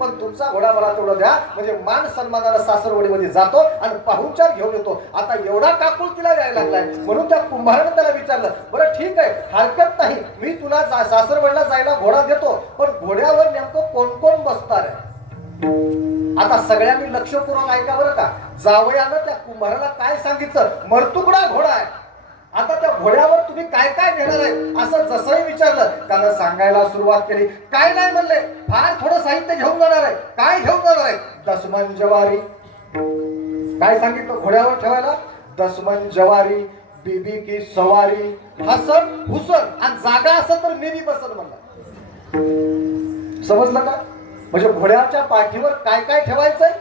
पण तुमचा घोडा मला तेवढं द्या, म्हणजे मान सन्मानाला सासरवाडीमध्ये जातो आणि पाहुणचार घेऊन येतो. आता एवढा काकुळतीला यायला लागलाय म्हणून त्या कुंभाराने त्याला विचारलं, बरं ठीक आहे, हरकत नाही, मी तुला सासरवाडीला जायला घोडा देतो, पण घोड्यावर नेमकं कोण कोण बसणार आहे? आता सगळ्यांनी लक्षपूर्वक ऐका बरं का. जावयानं त्या कुंभाराला काय सांगितलं? मरतुकडा घोडा आहे. आता त्या घोड्यावर तुम्ही काय काय घेणार आहे असं जसंही विचारलं, त्यानं सांगायला सुरुवात केली. काय नाही म्हणले, फार थोडं साहित्य घेऊन जाणार आहे. काय घेऊन जाणार आहे? दसमन ज्वारी. काय सांगितलं घोड्यावर ठेवायला? दसमन ज्वारी, बीबी की सवारी, हसन हुसन, आणि जागा असं तर मी बसन म्हणला. समजलं का? म्हणजे घोड्याच्या पाठीवर काय काय ठेवायचंय?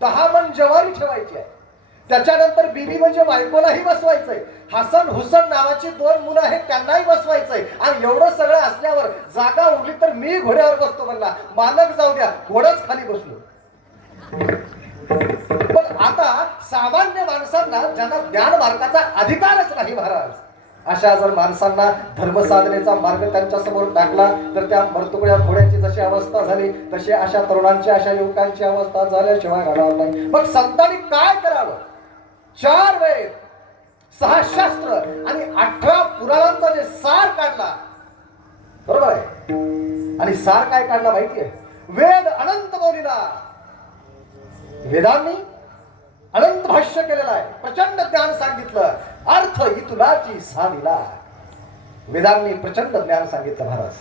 10 मन ज्वारी ठेवायची आहे. त्याच्यानंतर बीबी म्हणजे बायकोलाही बसवायचंय. हसन हुसन नावाची 2 मुलं आहेत, त्यांनाही बसवायचंय. आणि एवढं सगळं असल्यावर जागा उरली तर मी घोड्यावर बसतो म्हणला. मालक जाऊ द्या, घोडच खाली बसलो. पण आता सामान्य माणसांना ज्यांना ज्ञान मार्गाचा अधिकारच नाही महाराज, अशा जर माणसांना धर्मसाधनेचा मार्ग त्यांच्या समोर टाकला तर त्या मरतुकड्या घोड्याची जशी अवस्था झाली तशी अशा तरुणांची, अशा युवकांची अवस्था झाल्याशिवाय राहणार नाही. मग संतांनी काय करावं? 4 वेद, 6 शास्त्र आणि 18 पुराणांचा जे सार काढला, बरोबर आहे. आणि सार काय काढला माहितीये? वेद अनंत बोलिला. वेदांनी अनंत भाष्य केलेलं आहे, प्रचंड ज्ञान सांगितलं, अर्थ इतुलाची साधिला. वेदांनी प्रचंड ज्ञान सांगितलं महाराज.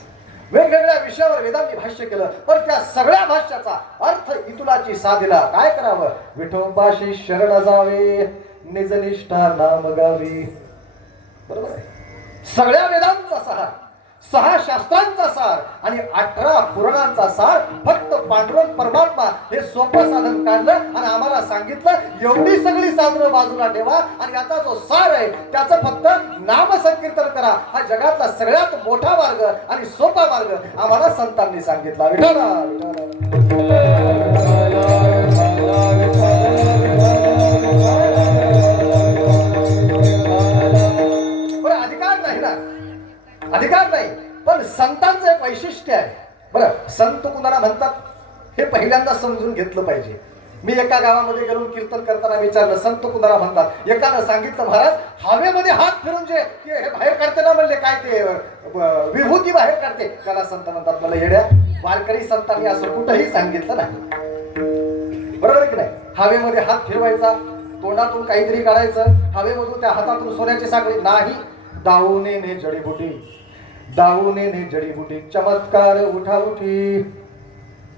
वेगवेगळ्या विषयावर वेदांनी भाष्य केलं, पण त्या सगळ्या भाष्याचा अर्थ इतुलाची साधिला. काय करावं? विठोबाशी शरण जावे, निजनिष्ठा नाम गावी. बरोबर आहे. सगळ्या वेदांचा सार, 6 शास्त्रांचा सार आणि 18 पुराणांचा सार, फक्त पांडुरंग परमात्मा हे सोपं साधन काढलं आणि आम्हाला सांगितलं, एवढी सगळी साधनं बाजूला ठेवा आणि याचा जो सार आहे त्याचं फक्त नाम संकीर्तन करा. हा जगातला सगळ्यात मोठा मार्ग आणि सोपा मार्ग आम्हाला संतांनी सांगितला. विठ्ठला बरं, अधिकार नाही ना, अधिकार नाही, पण संतांचं एक वैशिष्ट्य आहे. बरं, संत कुणाला म्हणतात हे पहिल्यांदा समजून घेतलं पाहिजे. मी एका गावामध्ये गेलो, कीर्तन करताना विचारलं संत कुणाला म्हणतात. एकानं सांगितलं, महाराज हवेमध्ये हात फिरून जे हे बाहेर काढते ना, म्हणले काय ते विभूती बाहेर काढते, त्याला संत म्हणतात. मला येड्या, वारकरी संतांनी असं कुठंही सांगितलं नाही. बरोबर की नाही? हवेमध्ये हात फिरवायचा, तोंडातून काहीतरी काढायचं, हवेमधून त्या हातातून सोन्याची साखळी नाही. दाऊने ने जडीबुटी, दाऊने ने जडीबुटी, चमत्कार उठा उठी.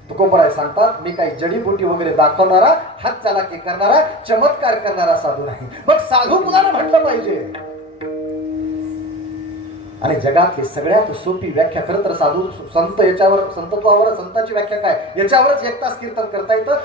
तुकोबराय सांगतात, मी काही जडीबुटी वगैरे दाखवणारा, हात चालाकी करणारा, चमत्कार करणारा साधू नाही. मग साधू कुणाला म्हटलं पाहिजे? आणि जगातली सगळ्यात सोपी व्याख्या, खरं तर साधू संत याच्यावर, संतत्वावर, संतांची व्याख्या काय, याच्यावरच 1 तास कीर्तन करता येतं.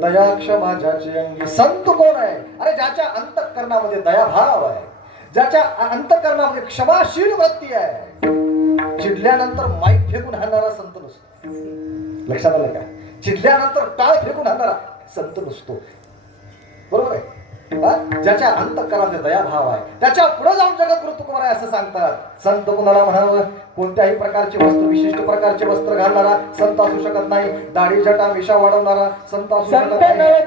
दया क्षमा ज्याची अंगी. संत कोण आहे? अरे ज्याच्या अंतःकरणामध्ये दयाभाव आहे, ज्याच्या अंतःकरणामध्ये क्षमाशील वृत्ती आहे. चिडल्यानंतर माईक फेकून हाणणारा संत नसतो. लक्षात आलं का? चिडल्यानंतर टाळ फेकून हाणणारा संत नसतो. बरोबर आहे? ज्याच्या अंतःकरणामध्ये दयाभाव आहे, त्याच्या पुढे जाऊन जगद्गुरु तुकोबराय असं सांगतात. संत कुणाला म्हणावं? कोणत्याही प्रकारची वस्तू, विशिष्ट प्रकारचे वस्त्र घालणारा संत असू शकत नाही. दाढी जटा मिशा वाढवणारा संत असू शकत नाही.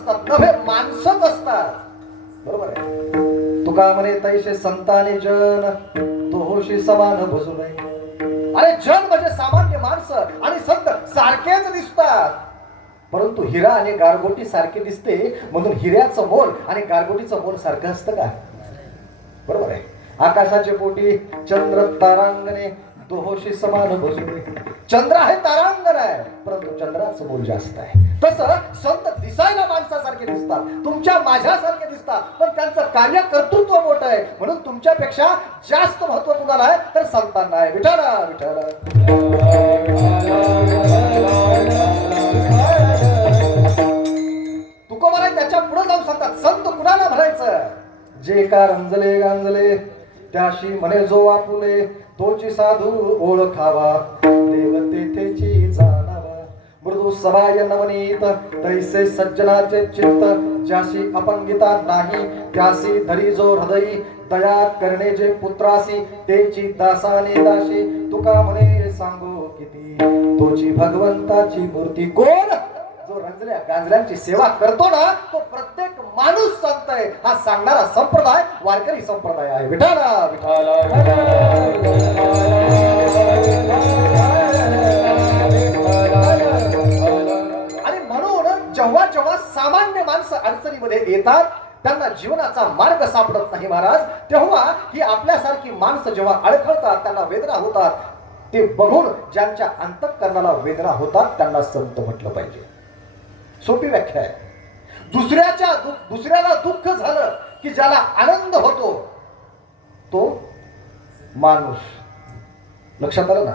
नसतात, नवे माणसंच असतात. बरोबर आहे. तुका म्हणे तैसे संताने जन तोहोशी समान भजू नये. अरे जन म्हणजे सामान्य माणसं आणि संत सारखेच दिसतात, परंतु हिरा आणि गारगोटी सारखे दिसते म्हणून हिऱ्याचं मोल आणि गारगोटीचं मोल सारखं असतं का? बरोबर आहे. आकाशाचे पोटी चंद्र तारांगणे दोहोशी समान भजू. चंद्र आहे तारांगण आहे, परंतु चंद्राचं मोल जास्त आहे. तसं संत दिसायला माणसासारखे दिसतात, तुमच्या माझ्यासारखे दिसतात, पण त्यांचं कार्य कर्तृत्व मोठं आहे म्हणून तुमच्यापेक्षा जास्त महत्व कुणाला आहे तर संतांना आहे. विठाला विठाला. तुकोबाराय त्याच्या पुढे जाऊन सांगतात, संत कुणाला म्हणायचं? जे का रंजले गांजले त्याशी म्हणे जो आपुले, तोची साधू ओळखावा देव तेथेची जाणावा. मृदू सभाय नवनीत तैसे सज्जनाचे चित्त, ज्याशी अपंगिता नाही त्यासी धरी जो हृदयी, दया करणे जे पुत्रासी तेची दासाने दाशी. तुका म्हणे सांगो किती तोची भगवंताची मूर्ती. कोण? जो रंजल्या गांजल्यांची सेवा करतो ना तो प्रत्येक माणूस संत आहे. हा सांगणारा संप्रदाय वारकरी संप्रदाय आहे. विठाला विठाला. आणि म्हणून जेव्हा जेव्हा सामान्य माणसं अडचणीमध्ये येतात, त्यांना जीवनाचा मार्ग सापडत नाही महाराज, तेव्हा ही आपल्यासारखी माणसं जेव्हा अडखळतात, त्यांना वेदना होतात, ते बघून ज्यांच्या अंतःकरणाला वेदना होतात त्यांना संत म्हटलं पाहिजे. सोपी व्याख्या आहे. दुसऱ्याला दुःख झालं की ज्याला आनंद होतो तो माणूस. लक्षात आलं ना?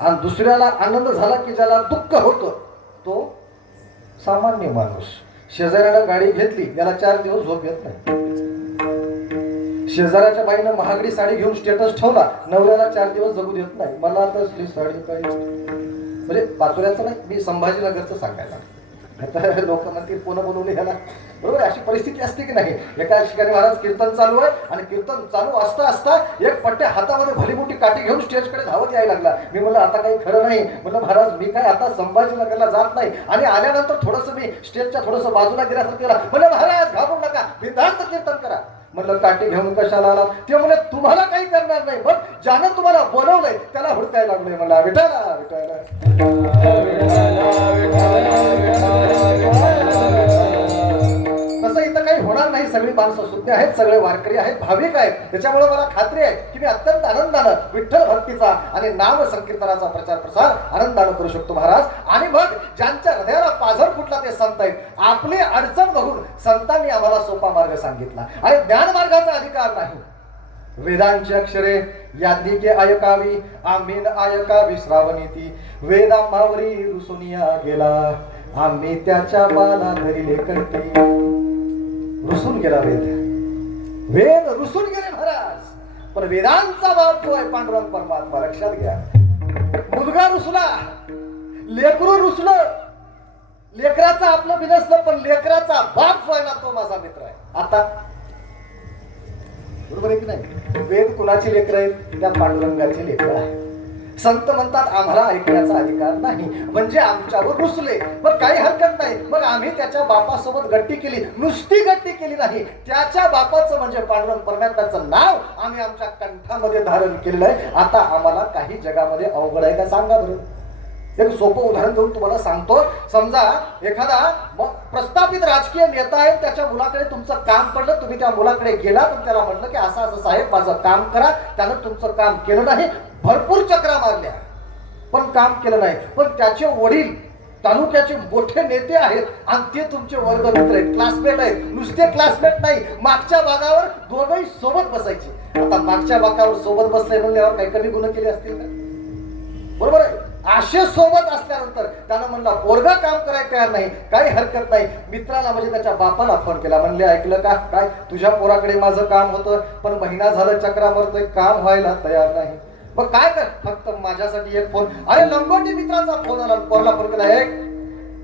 आणि दुसऱ्याला आनंद झाला की ज्याला दुःख होतं तो सामान्य माणूस. शेजाऱ्याला गाडी घेतली, याला 4 दिवस झोप येत नाही. शेजाऱ्याच्या बाईनं महागडी साडी घेऊन स्टेटस ठेवला, नवऱ्याला 4 दिवस जगू देत नाही. मला तसली साडी पाहिजे. म्हणजे पाचोऱ्याचं नाही, मी संभाजीनगरचं सांगायला. आता लोक म्हणतील कोण बोलवले ह्याला. बरोबर, अशी परिस्थिती असते की नाही? एका ठिकाणी महाराज कीर्तन चालू आहे आणि कीर्तन चालू असता असता एक पट्ट्या हातामध्ये भली मोठी काठी घेऊन स्टेजकडे धावत यायला लागला. मी म्हणलं आता काही खरं नाही. म्हणलं महाराज मी काय आता संभाजीनगरला जात नाही. आणि आल्यानंतर थोडंसं मी स्टेजच्या थोडंसं बाजूला गेल्यासारखं केला. म्हणलं महाराज घाबरू नका, बिनधास्त कीर्तन करा. म्हणलं काठी घेऊन कशाला आला? ते म्हणले तुम्हाला काही करणार नाही, पण ज्यानं तुम्हाला बोलवलंय त्याला हुडकायला लागलोय. मला विठाला विठाला. तसं इथं काही होणार नाही. सगळी माणसं सुज्ञ आहेत, सगळे वारकरी आहेत, भाविक आहेत. त्याच्यामुळे मला खात्री आहे की मी अत्यंत आनंदानं विठ्ठल भक्तीचा आणि नाम संकीर्तनाचा प्रचार प्रसार आनंदानं करू शकतो महाराज. आणि मग ज्यांच्या हृदयाला पाझर फुटला ते संत आहेत. आपली अडचण बघून संतांनी आम्हाला सोपा मार्ग सांगितला आणि ज्ञान मार्गाचा अधिकार नाही. वेदांची अक्षरे याज्ञिके ऐकावी, आम्ही ऐकावी श्रावणीती. वेदांमावरी रुसुनिया गेला, आम्ही त्याच्या बाला धरिले कंठी. रुसून गेला वेद, वेद रुसून गेले महाराज. पण वेदांचा बाप जो आहे पांडुरंग परमात्मा, लक्षात घ्या. मुलगा रुसला, लेकरू रुसलं, लेकराचा आपलं बिनसलं, पण लेकराचा बाप जो आहे ना तो माझा मित्र आहे. आता बरोबर आहे की नाही? वेद कुणाची लेकर आहेत? त्या पांडुरंगाची लेकर आहे. संत म्हणतात आम्हाला ऐकण्याचा अधिकार नाही, म्हणजे आमच्यावर रुसले. मग काही हरकत नाही, मग आम्ही त्याच्या बापासोबत गट्टी केली. नुसती गट्टी केली नाही, त्याच्या बापाचं म्हणजे पांडुरंग परमात्म्याचं नाव आम्ही आमच्या कंठामध्ये धारण केलेलं आहे. आता आम्हाला काही जगामध्ये अवघड आहे का सांगा बरं? एक सोपं उदाहरण देऊन तुम्हाला सांगतो. समजा एखादा प्रस्थापित राजकीय नेता आहे, त्याच्या मुलाकडे तुमचं काम पडलं, तुम्ही त्या मुलाकडे गेला, तर त्याला म्हटलं की असं असं साहेब माझं काम करा. त्यानं तुमचं काम केलं नाही, भरपूर चक्रा मारल्या, पण काम केलं नाही. पण त्याचे वडील तालुक्याचे मोठे नेते आहेत आणि ते तुमचे वर्ग मित्र आहेत, क्लासमेट आहेत. नुसते क्लासमेट नाही, मागच्या भागावर दोघंही सोबत बसायचे. आता मागच्या भागावर सोबत बसले म्हणल्यावर काही कमी गुन्हे केले असतील का? बरोबर आहे. असे सोबत असल्यानंतर त्यानं म्हणला पोरगा काम करायला तयार नाही, काही हरकत नाही. मित्राला म्हणजे त्याच्या बापाला फोन केला, म्हणले ऐकलं का, काय तुझ्या पोराकडे माझं काम होतं, पण महिना झालं चक्रा मारतोय, काम व्हायला तयार नाही. मग काय कर, फक्त माझ्यासाठी एक फोन. अरे लंगोटी मित्राचा फोन आला, पोरला फोन केला, एक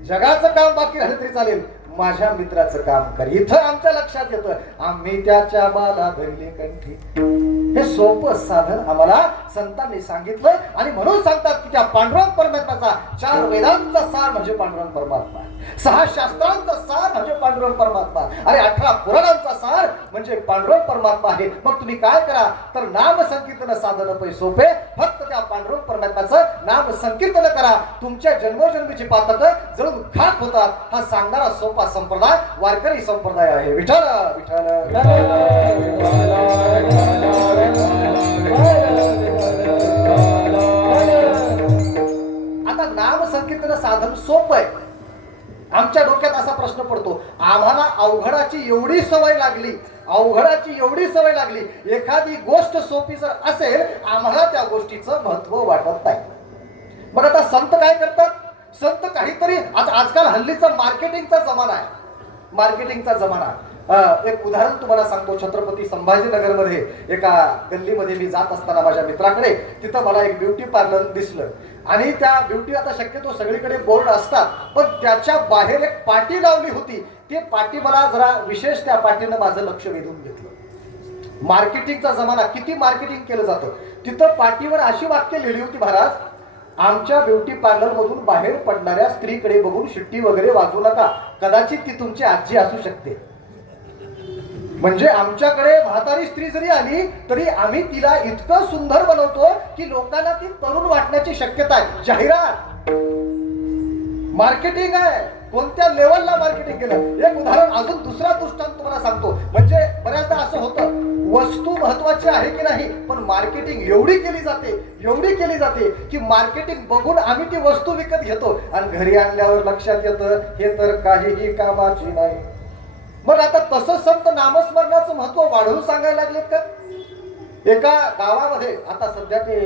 जगाचं काम बाकी राहिलं तरी चालेल, माझ्या मित्राचं काम कर. इथं आमच्या लक्षात येतं आम्ही त्याच्या बाला धरले कंठी. हे सोपं साधन आम्हाला संतांनी सांगितलं आणि म्हणून सांगतात की त्या पांडुरंग परमात्म्याचा 4 वेदांचा सार म्हणजे पांडुरंग परमात्मा, 6 शास्त्रांचा सार म्हणजे पांडुरंग परमात्मा, अरे 18 पुराणांचा सार म्हणजे पांडुरंग परमात्मा आहे. मग तुम्ही काय करा तर नाम संकीर्तन साधन पै सोपे, फक्त त्या पांडुरंग परमात्म्याचं नाम संकीर्तन करा, तुमच्या जन्मोजन्मीची पातकं जळून खाक होतात. हा सांगणारा सोपा संप्रदाय वारकरी संप्रदाय आहे. विठ्ठल विठ्ठल आता नाम संकीर्तन साधन सोपं आहे. आमच्या डोक्यात असा प्रश्न पडतो, आम्हाला अवघडाची एवढी सवय लागली, एखादी गोष्ट सोपी जर असेल आम्हाला त्या गोष्टीचं महत्व वाटत नाही. मग आता संत काय करतात, संत काहीतरी आजकाल हल्लीचा मार्केटिंगचा जमाना. एक उदाहरण तुम्हाला सांगतो. छत्रपती संभाजीनगर मध्ये एका गल्लीमध्ये मी जात असताना माझ्या मित्राकडे, तिथं मला एक ब्युटी पार्लर दिसलं आणि त्या ब्युटी, आता शक्यतो सगळीकडे बोर्ड असतात पण त्याच्या बाहेर एक पाटी लावली होती. ती पाटी मला जरा विशेष, त्या पाटीनं माझं लक्ष वेधून घेतलं. मार्केटिंगचा जमाना, किती मार्केटिंग केलं जातं. तिथं पाटीवर अशी वाक्य लिहिली होती, महाराज आमच्या ब्युटी पार्लर मधून बाहेर पडणाऱ्या स्त्रीकडे बघून शिट्टी वगैरे वाजवू नका, कदाचित ती तुमची आजी असू शकते. म्हणजे आमच्याकडे म्हातारी स्त्री जरी आली तरी आम्ही तिला इतकं सुंदर बनवतो की लोकांना ती तरुण वाटण्याची शक्यता आहे. जाहिरात मार्केटिंग आहे. कोणत्या लेवलला मार्केटिंग केलं. एक उदाहरण, अजून दुसरा दृष्टांत तुम्हाला सांगतो. म्हणजे बऱ्याचदा असं होतं, वस्तू महत्वाची आहे की नाही पण मार्केटिंग एवढी केली जाते की मार्केटिंग बघून आम्ही ती वस्तू विकत घेतो आणि घरी आणल्यावर लक्षात येतं हे तर काहीही कामाची नाही. मग आता तसं संत नामस्मरणाचं महत्व वाढवून सांगायला लागलेत का. एका गावामध्ये आता सध्या ते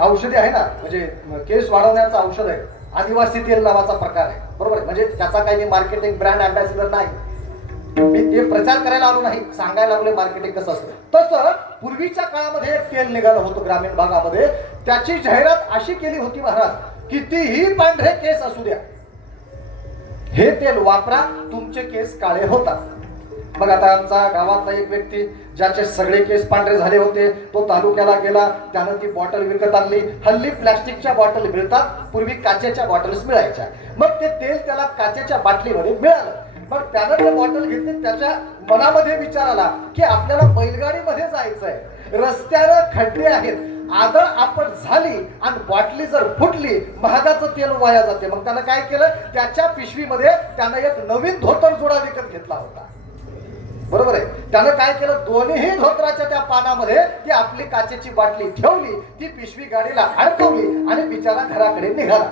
औषधी आहे ना, म्हणजे केस वाढवण्याचं औषध आहे, आदिवासी तेल नावाचा प्रकार आहे, बरोबर आहे. म्हणजे त्याचा काही मार्केटिंग ब्रँड अँबॅसिडर नाही, मी ते प्रचार करायला आलो नाही, सांगायला लागले मार्केटिंग कसं असतं. तसं पूर्वीच्या काळामध्ये एक तेल निघालं होतं ग्रामीण भागामध्ये, त्याची जाहिरात अशी केली होती, महाराज कितीही पांढरे केस असू द्या हे तेल वापरा, तुमचे केस काळे होतात. मग आता आमचा गावातला एक व्यक्ती ज्याचे सगळे केस पांढरे झाले होते, तो तालुक्याला गेला, त्यानं ती बॉटल विकत आणली. हल्ली प्लॅस्टिकच्या बॉटल मिळतात, पूर्वी काचेच्या बॉटल्स मिळायच्या. मग ते तेल त्याला काचेच्या बाटलीमध्ये मिळालं. मग त्यानं ते बॉटल घेतली. त्याच्या मनामध्ये विचार आला की आपल्याला बैलगाडीमध्ये जायचंय, रस्त्यावर खड्डे आहेत, आदळ आपण झाली आणि बाटली जर फुटली, महागाचं तेल वाया जाते. मग त्यानं काय केलं, त्याच्या पिशवीमध्ये त्यानं एक नवीन धोतर जोडा विकत घेतला होता, बरोबर आहे. त्यानं काय केलं, दोन्ही धोतराच्या त्या पानामध्ये ती आपली काचेची बाटली ठेवली, ती पिशवी गाडीला अडकवली आणि बिचारा घराकडे निघाला.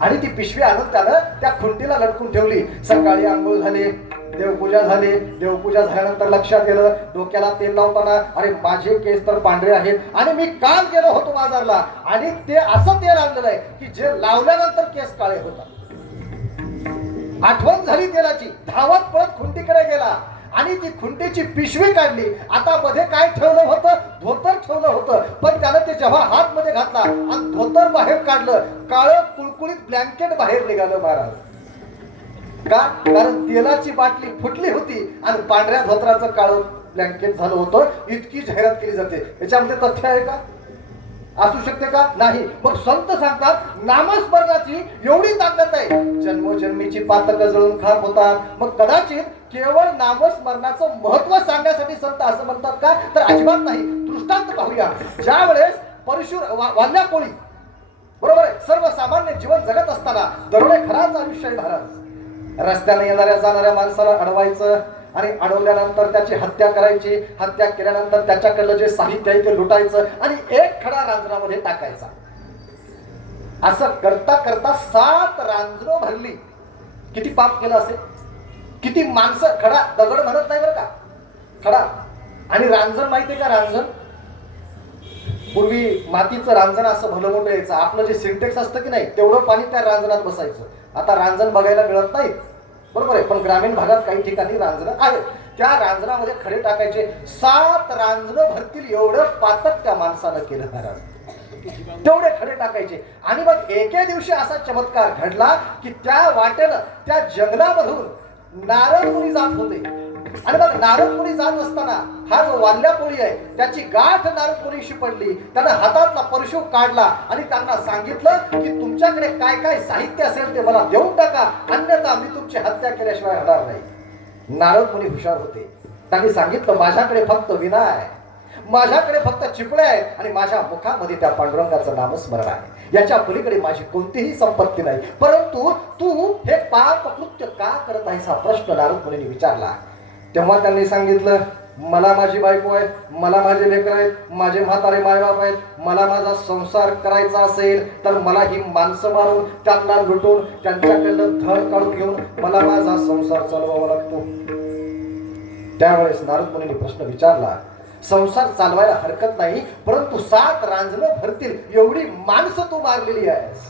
आणि ती पिशवी आणून त्यानं त्या खुंटीला लटकून ठेवली. सकाळी आंघोळ झाली, देवपूजा झाली. देवपूजा झाल्यानंतर लक्षात येतं, डोक्याला तेल लावताना अरे माझे केस तर पांढरे आहेत आणि मी काल गेलो होतो बाजारला आणि ते असं तेल आणलेलं आहे की जे लावल्यानंतर केस काळे होतात. आठवण झाली तेलाची, धावत पळत खुंटीकडे गेला आणि ती खुंटीची पिशवी काढली. आता मध्ये काय ठेवलं होतं, धोतर ठेवलं होतं, पण त्यानं ते जेव्हा हात मध्ये घातला आणि धोतर बाहेर काढलं, काळं कुळकुळीत ब्लँकेट बाहेर निघालं महाराज. का, कारण तेलाची बाटली फुटली होती आणि पांढऱ्या धोतराचं काळं ब्लँकेट झालं होतं. इतकी जाहिरात केली जाते, याच्यामध्ये तथ्य आहे का, असू शकते का, नाही. मग संत सांगतात नामस्मरणाची एवढी ताकद आहे, जन्मोजन्मीची पातकं जळून खाक होतात. मग कदाचित केवळ नामस्मरणाचं महत्व सांगण्यासाठी संत असं म्हणतात का, तर अजिबात नाही. दृष्टांत पाहूया. ज्या वेळेस वाल्या कोळी, बरोबर आहे, सर्वसामान्य जीवन जगत असताना दरोडे खराचं आयुष्य आहे महाराज. रस्त्याने येणाऱ्या जाणाऱ्या माणसाला अडवायचं आणि अडवल्यानंतर त्याची हत्या करायची. हत्या केल्यानंतर त्याच्याकडलं जे साहित्य आहे ते लुटायचं आणि एक खडा रांजणामध्ये टाकायचा. असं करता करता 7 रांजणं भरली. किती पाप केलं असेल, किती माणसं. खडा दगड म्हणत नाही बरं का, खडा. आणि रांजण माहितीये का, रांजण पूर्वी मातीचं रांजण असं भलं मोठं यायचं. आपलं जे सिंटेक्स असतं की नाही तेवढं पाणी त्या रांजणात बसायचं. आता रांजण बघायला मिळत नाही, बरोबर आहे, पण ग्रामीण भागात काही ठिकाणी रांजणं आहेत. त्या रांजणामध्ये खडे टाकायचे. 7 रांजणं भरतील एवढं पातक त्या माणसानं केलं महाराज. तेवढे खडे टाकायचे. आणि मग एके दिवशी असा चमत्कार घडला की त्या वाटेनं त्या जंगलामधून नारद मुनी जात होते. आणि मग नारद मुनी जात असताना हा जो वाल्या कोळी आहे त्याची गाठ नारद मुनीशी पडली. त्यानं हातातला परशु काढला आणि त्यांना सांगितलं की तुमच्याकडे काय काय साहित्य असेल ते मला देऊन टाका, अन्यथा मी तुमची हत्या केल्याशिवाय राहणार नाही. नारद मुनी हुशार होते. त्यांनी सांगितलं माझ्याकडे फक्त विना आहे, माझ्याकडे फक्त चिपळे आहेत आणि माझ्या मुखामध्ये त्या पांडुरंगाचं नामस्मरण आहे. याच्या पलीकडे माझी कोणतीही संपत्ती नाही. परंतु तू हे पाप कृत्य का करत आहेस हा प्रश्न नारद मुनींनी विचारला. तेव्हा त्यांनी सांगितलं मला माझी बायको आहे, मला माझे लेकर आहेत, माझे म्हातारे मायबाप आहेत. मला माझा संसार करायचा असेल तर मला ही माणसं मारून त्यांना लुटून त्यांच्याकडलं धन काढून घेऊन मला माझा संसार चालवावा लागतो. त्यावेळेस नारद मुनींनी प्रश्न विचारला संसार चालवायला हरकत नाही, परंतु 7 रांजणं भरतील एवढी माणसं तू मारलेली आहेस.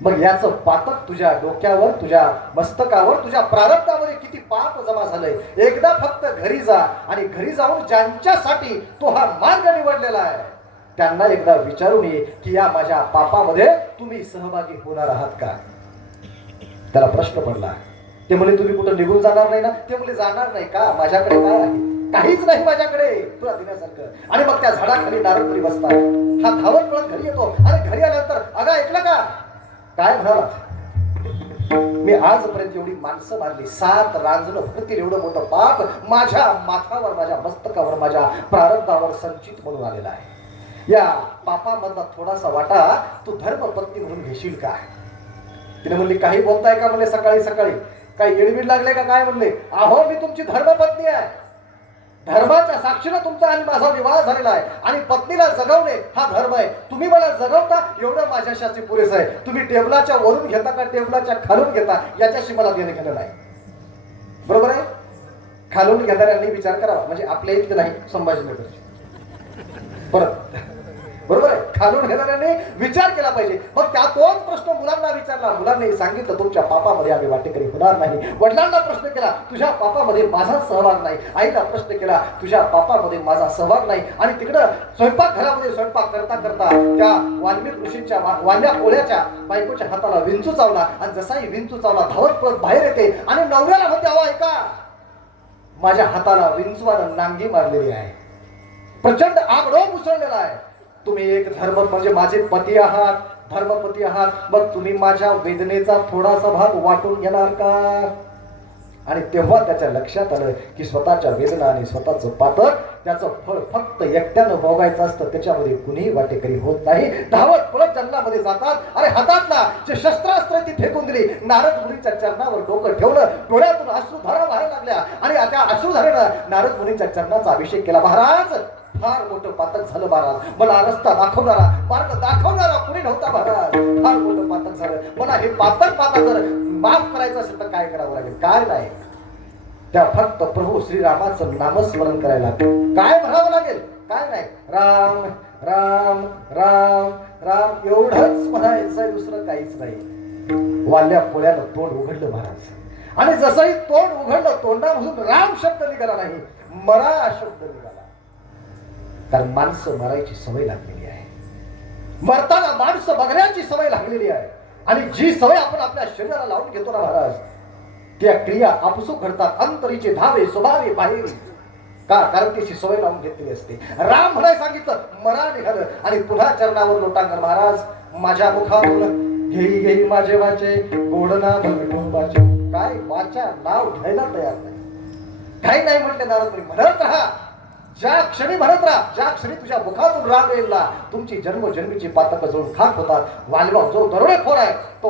मग याचं पातक तुझ्या डोक्यावर, तुझ्या मस्तकावर, तुझ्या प्रारब्धामध्ये किती पाप जमा झालंय. एकदा फक्त घरी जा आणि घरी जाऊन ज्यांच्यासाठी तो हा मार्ग निवडलेला आहे त्यांना एकदा विचारून ये की या माझ्या पापामध्ये तुम्ही सहभागी होणार आहात का. त्याला प्रश्न पडला. ते म्हणे तुम्ही कुठं निघून जाणार नाही ना. ते म्हणे जाणार नाही का, माझ्याकडे काय आहे, काहीच नाही माझ्याकडे तुला देण्यासारखं. आणि मग त्या झाडाखाली नारद मुनी बसतात. हा धावत पळत घरी येतो आणि घरी आल्यानंतर अगं ऐकलं का, काय म्हणाला, मी आजपर्यंत एवढी माणसं मारली, 7 रांजणं भरतील एवढं मोठं पाप माझ्या माथावर, माझ्या मस्तकावर, माझ्या प्रारब्धावर संचित म्हणून आलेला आहे. या पापामधला थोडासा वाटा तू धर्मपत्नी म्हणून घेशील का. तिने म्हणली काही बोलताय का म्हणले सकाळी सकाळी, काही येडबीड लागले का काय म्हणले. अहो मी तुमची धर्मपत्नी आहे, धर्माच्या साक्षीनं तुमचा आणि माझा विवाह झालेला आहे आणि पत्नीला जगवणे हा धर्म आहे. तुम्ही मला जगवता एवढं माझ्याशी पुरेसं आहे. तुम्ही टेबलाच्या वरून घेता का टेबलाच्या खालून घेता याच्याशी मला देणं घेणं नाही. बरोबर आहे. खालून घेणाऱ्यांनी विचार करावा, म्हणजे आपल्या इथलं नाही संभाजीनगरचे. परत बरोबर आहे, खालून घेणाऱ्यांनी विचार केला पाहिजे. मग त्या तोच प्रश्न मुलांना विचारला. मुलांनी सांगितलं तुमच्या पापामध्ये आम्ही वाटेकरी होणार नाही. वडिलांना प्रश्न केला तुझ्या पापामध्ये माझा सहभाग नाही. आईला प्रश्न केला तुझ्या पापामध्ये माझा सहभाग नाही. आणि तिकडं स्वयंपाक घरामध्ये स्वयंपाक करता करता त्या वाल्मिक ऋषींच्या वाल्या कोळ्याच्या बायकोच्या हाताला विंचू चावला आणि जसाही विंचू चावला धावत पळत बाहेर येते आणि नवऱ्याला म्हणते अहो ऐका, माझ्या हाताला विंचवानं नांगी मारलेली आहे, प्रचंड आगडो मुसळलेला आहे. तुम्ही एक धर्म म्हणजे माझे पती आहात, धर्मपती आहात, मग तुम्ही माझ्या वेदनेचा थोडासा भाग वाटून घेणार का. आणि तेव्हा त्याच्या लक्षात आलं की स्वतःच्या वेदना आणि स्वतःचं पातक त्याचं फळ फक्त एकट्यानं भोगायचं असतं, त्याच्यामध्ये कुणीही वाटेकरी होत नाही. धावत पळत जंगलामध्ये जातात. अरे हातातला जे शस्त्रास्त्र ती फेकून दिली. नारद मुनीच्या चरणावर डोकं ठेवलं, डोळ्यातून अश्रुधारा व्हायला लागल्या आणि त्या अश्रुधारेनं नारद मुनीच्या चरणाचा अभिषेक केला. महाराज फार मोठं पातक झालं महाराज, मला रस्ता दाखवणारा मार्ग दाखवणारा कुणी नव्हता महाराज, फार मोठं पातक झालं. मला हे पातक जर माफ करायचं असेल तर काय करावं लागेल. काय नाही, त्या फक्त प्रभू श्रीरामाचं नामस्मरण करायला काय म्हणावं लागेल. काय नाही, राम राम राम राम एवढंच म्हणायचंय, दुसरं काहीच नाही. वाल्या पोळ्यानं तोंड उघडलं महाराज आणि जसंही तोंड उघडलं तोंडामधून राम शब्द निघाला नाही, मरा शब्द निघाला. कारण माणसं मरायची सवय लागलेली आहे, मरताना माणसं बघण्याची सवय लागलेली आहे. आणि जी सवय आपण आपल्या शरीराला लावून घेतो ना महाराज, त्या क्रिया आपसूक घडतात. अंतरीचे धावे स्वभावे बाहेर का, कारण त्याची सवय लावून घेतलेली असते. राम म्हणाय सांगितलं, मरा निघालं आणि पुन्हा चरणावर लोटांगण. महाराज माझ्या मुखातून घेई घेई माझे वाचे गोड नाम विठोबाचे. काय वाचा नाव घ्यायला तयार नाही. काही नाही म्हटले नारद मुनी, म्हणत राहा ज्या क्षणी म्हणत राहा, ज्या क्षणी तुझ्या मुखातून राग येईल ना, तुमची जन्मजन्मीची पातक जळून खाक होतात. वाल्वा जो दरोडेखोर आहे, तो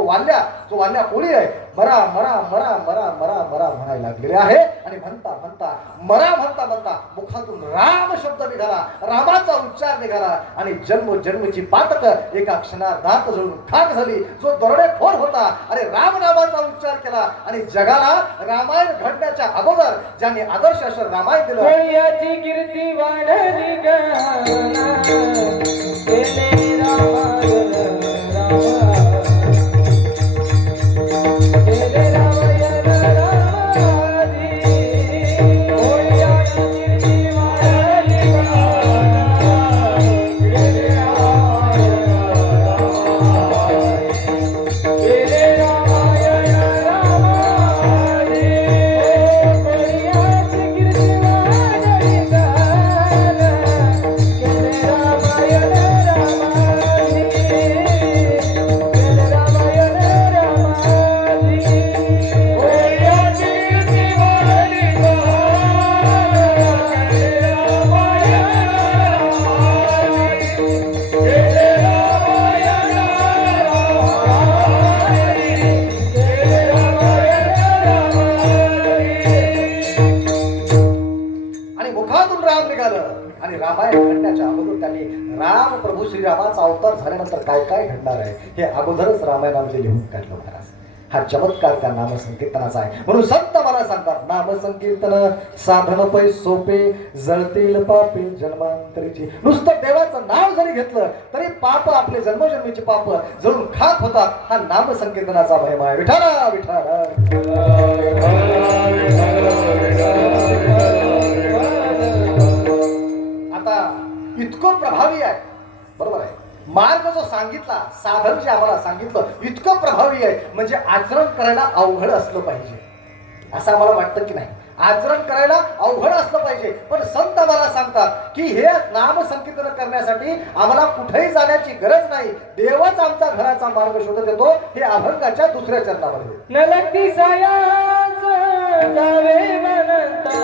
जो वाल्या कोळी आहे, मरा मरा मरा मरा मरा मरा म्हणायला लागलेले आहे. आणि म्हणता म्हणता मरा म्हणता म्हणता मुखातून राम शब्द निघाला, रामाचा उच्चार निघाला आणि जन्मजन्मीची पातक एका क्षणार्धात जळून खाक झाली. जो दरोडेखोर होता, अरे राम नामाचा उच्चार केला आणि जगाला रामायण घडण्याच्या अगोदर ज्यांनी आदर्श असं रामायण दिलं, याची कीर्ती वाढली गं केले रामायण रामा. Yeah. प्रभू श्रीरामाचा अवतार झाल्यानंतर काय काय घडणार आहे हे अगोदरच रामायणामध्ये लिहून काढलं महाराज. हा चमत्कार त्या नामसंकीर्तनाचा आहे. म्हणून संत मला सांगतात नामसंकीर्तन साधन पै सोपे जळतील पापे जन्मांतरीची. नुसतं देवाचं नाव जरी घेतलं तरी पाप आपले जन्मजन्मीचे पाप जळून खात होतात. हा नामसंकीर्तनाचा महिमा आहे. विठाला विठाला आता इतकं प्रभावी आहे. बरोबर आहे. मार्ग जो सांगितला साधन जे आम्हाला सांगितलं इतकं प्रभावी आहे म्हणजे आचरण करायला अवघड असलं पाहिजे असं आम्हाला वाटतं की नाही. आचरण करायला अवघड असलं पाहिजे. पण संत आम्हाला सांगतात की हे नाम संकीर्तन करण्यासाठी आम्हाला कुठेही जाण्याची गरज नाही. देवच आमचा घराचा मार्ग शोधत येतो. हे अभंगाच्या दुसऱ्या चरणामध्ये नलकी सायास जावे वनंतरा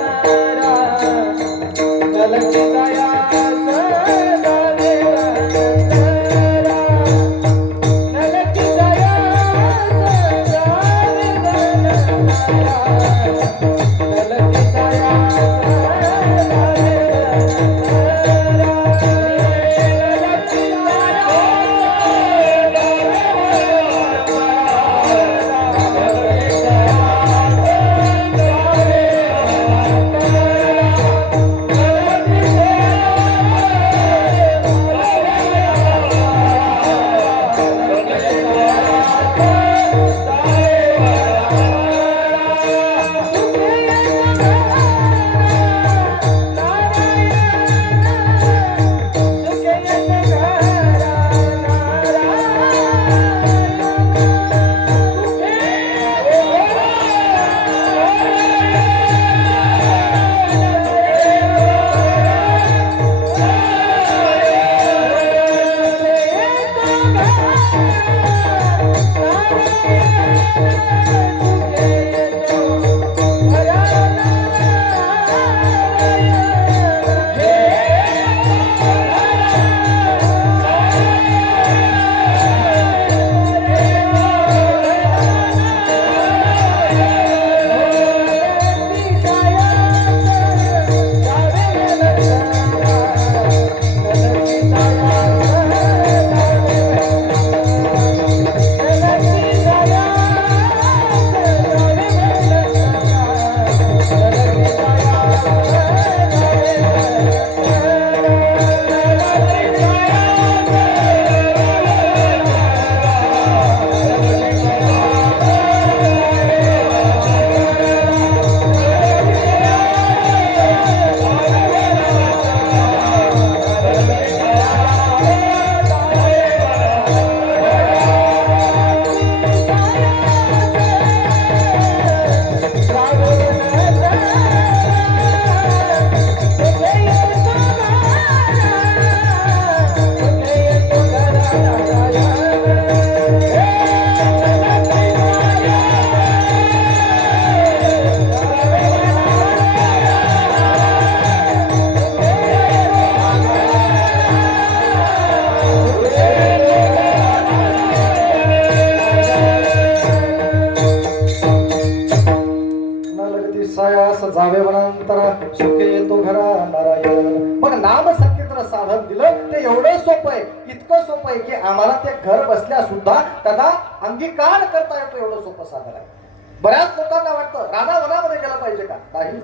नलकी सायास जावे वनंतरा नलकी सायास जावे वनंतरा नलकी सायास जावे सायास जावे वनांतरा सुखे येतो घरा नारायण. मग नाम संकीर्तन साधन दिलं ते एवढं सोपं आहे. इतकं सोपं आहे की आम्हाला ते घर बसल्या सुद्धा त्याचा अंगीकार करता येतो. एवढं सोपं साधन आहे. बऱ्याच लोकांना वाटतं राणा वनामध्ये गेलं पाहिजे का? नाही.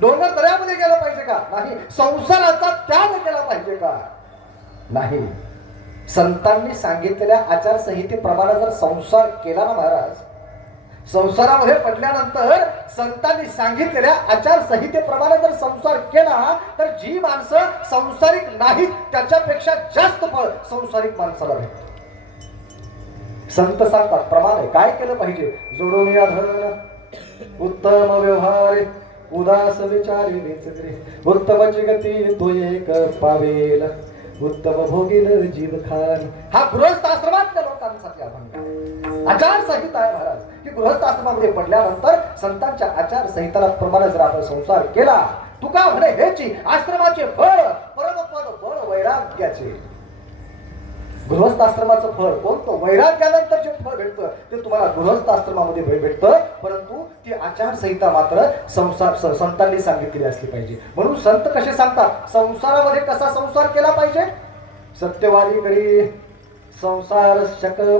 डोंगर दऱ्यामध्ये गेलं पाहिजे का? नाही. संसाराचा त्याग केला पाहिजे का? नाही. संतांनी सांगितलेल्या आचारसंहितेप्रमाणे जर संसार केला ना महाराज, संसारामध्ये पडल्यानंतर संतांनी सांगितलेल्या आचारसंहितेप्रमाणे जर संसार केला तर जी माणसं संसारिक नाहीत त्याच्यापेक्षा जास्त फळ संसारिक माणसाला भेटतं. संत सांगतात प्रमाणे काय केलं पाहिजे. जोडून या धन उत्तम व्यवहार उदास विचारे विचरे उत्तमची गती तो एक पावेल उत्तम भोगील जीव खान. हा गृहस्थ आश्रमातल्या लोकांसाठी अभंग आचारसंहिता आहे महाराज. की गृहस्थ आश्रमामध्ये पडल्यानंतर संतांच्या आचारसंहिताला प्रमाणे जर आपण संसार केला तुका म्हणे हेची आश्रमाचे फळ परमपद बळ वैराग्याचे. गृहस्थ आश्रमाचं फळ कोणतं? वैराग्यानंतर जे फळ भेटतं ते तुम्हाला गृहस्थ आश्रमामध्ये भेटतं. परंतु ती आचारसंहिता मात्र संतांनी सांगितलेली असली पाहिजे. म्हणून संत कसे सांगतात संसारामध्ये कसा संसार केला पाहिजे. सत्यवादी करी संसार सकळ.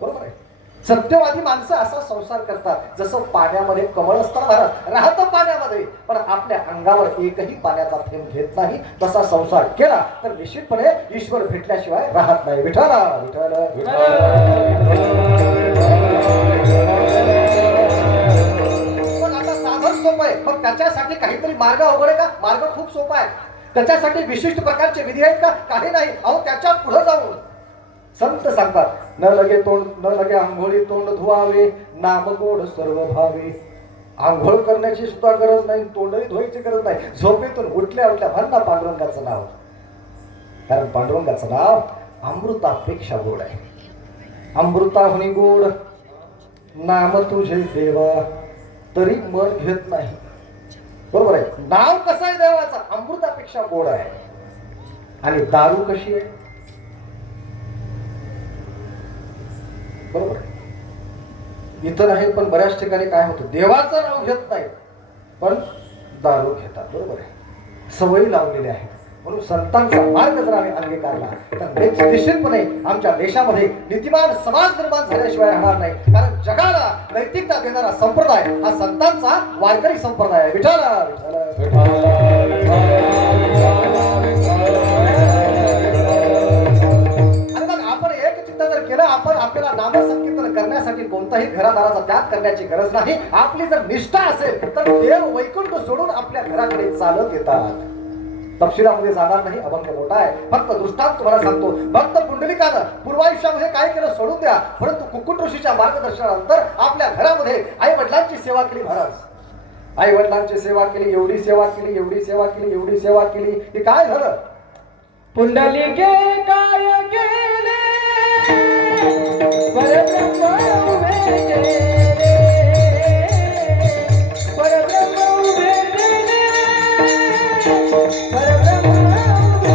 बरोबर आहे. सत्यवादी माणसं असा संसार करतात जसं पाण्यामध्ये कमळ असतं महाराज, राहतं पाण्यामध्ये पण आपल्या अंगावर एकही पाण्याचा थेंब घेत नाही. तसा संसार केला तर निश्चितपणे ईश्वर भेटल्याशिवाय राहत नाही. विठ्ठला विठ्ठल. पण आता साधन सोपं आहे, मग त्याच्यासाठी काहीतरी मार्ग अवघड आहे का? मार्ग खूप सोपा आहे. त्याच्यासाठी विशिष्ट प्रकारचे विधी आहेत का? काही नाही. अहो त्याच्या पुढे जाऊन संत सांगतात, न लगे आंघोळी तोंड धुवावे, नाम गोड सर्व भावे. आंघोळ करण्याची सुद्धा गरज नाही, तोंडही धुवायची गरज नाही. झोपेतून उठल्या म्हणा पांडुरंगाचं नाव, कारण पांडुरंगाचं नाव अमृतापेक्षा गोड आहे. अमृताहुनी गोड नाम तुझे देवा, तरी मन घेत नाही. बरोबर आहे. नाव कसं आहे देवाचं? अमृतापेक्षा गोड आहे. आणि दारू कशी आहे? बरोबर आहे. इथं नाही पण बऱ्याच ठिकाणी काय होतं, देवाचं नाव घेत नाही पण दारू घेतात. बरोबर आहे. सवयी लावलेल्या आहेत. म्हणून संतांचा मार्ग जर आम्ही अंगीकारला तर निश्चितपणे आमच्या देशामध्ये नीतिमान समाज निर्माण झाल्याशिवाय राहणार नाही. कारण जगाला नैतिकता देणारा संप्रदाय हा संतांचा वारकरी संप्रदाय आहे. विठ्ठला आणि मग आपण एक चित्त जर केलं, आपण आपल्याला नामसंकीर्तन करण्यासाठी कोणताही घरादाराचा त्याग करण्याची गरज नाही. आपली जर निष्ठा असेल तर देव वैकुंठ सोडून आपल्या घराकडे चालत येतात. तपशिलामध्ये जाणार नाही, अभंग मोठा आहे. फक्त दृष्टांत तुम्हाला सांगतो. भक्त पुंडलिकानं पूर्वायुष्यामध्ये काय केलं सोडून द्या, परंतु कुक्कुट ऋषीच्या मार्गदर्शनानंतर आपल्या घरामध्ये आई वडिलांची सेवा केली. महाराज आई वडिलांची सेवा केली, एवढी सेवा केली, एवढी सेवा केली, एवढी सेवा केली. हे काय झालं? पुंडलिके काय केले परब्रह्म उभे केले, परब्रह्म उभे केले, परब्रह्म उभे केले.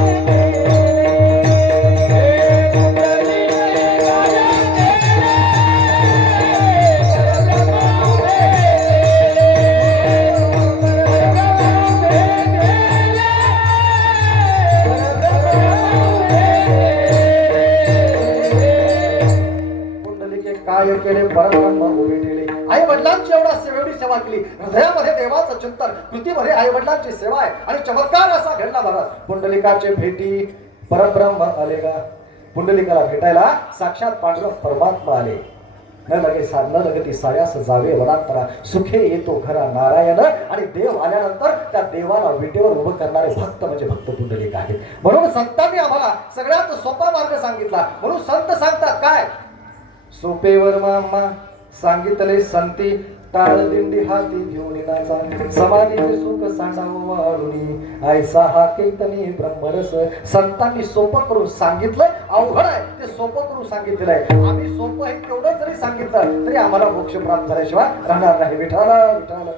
पुंडलिके काय केले परब्रह्म उभे काय केले? परब्रह्म उभे केले. आई वडिलांची एवढी सेवा केली. हृदयामध्ये देवाचं चिंतन, कृतीमध्ये आई वडिलांची सेवा आहे. आणि चमत्कार असा घडला महाराज. पुंडलिकाचे भेटी परब्रह्म आले का? पुंडलिकाला भेटायला साक्षात पांडुरंग परमात्मा आले. न लगती सायास जावे वनांतरा, सुखे येतो घरा नारायण. आणि देव आल्यानंतर त्या देवाला विटेवर उभं करणारे भक्त म्हणजे भक्त पुंडलिक आहेत. म्हणून संतांनी आम्हाला सगळ्यात सोपा मार्ग सांगितला. म्हणून संत सांगतात काय? सोपेवर मामा सांगितले संती, टाळ दिंडी हाती घेऊन नाचा, समाधीचे सुख सांडावं वाळुनी, ऐसा हा कीर्तनी ब्रह्मरस. संतांनी सोपं करून सांगितलं. अवघड आहे ते सोपं करून सांगितलेलं आहे. आम्ही सोपं आहे तेवढं जरी सांगितलं तरी आम्हाला मोक्ष प्राप्त झाल्याशिवाय राहणार नाही. विठ्ठला विठ्ठला.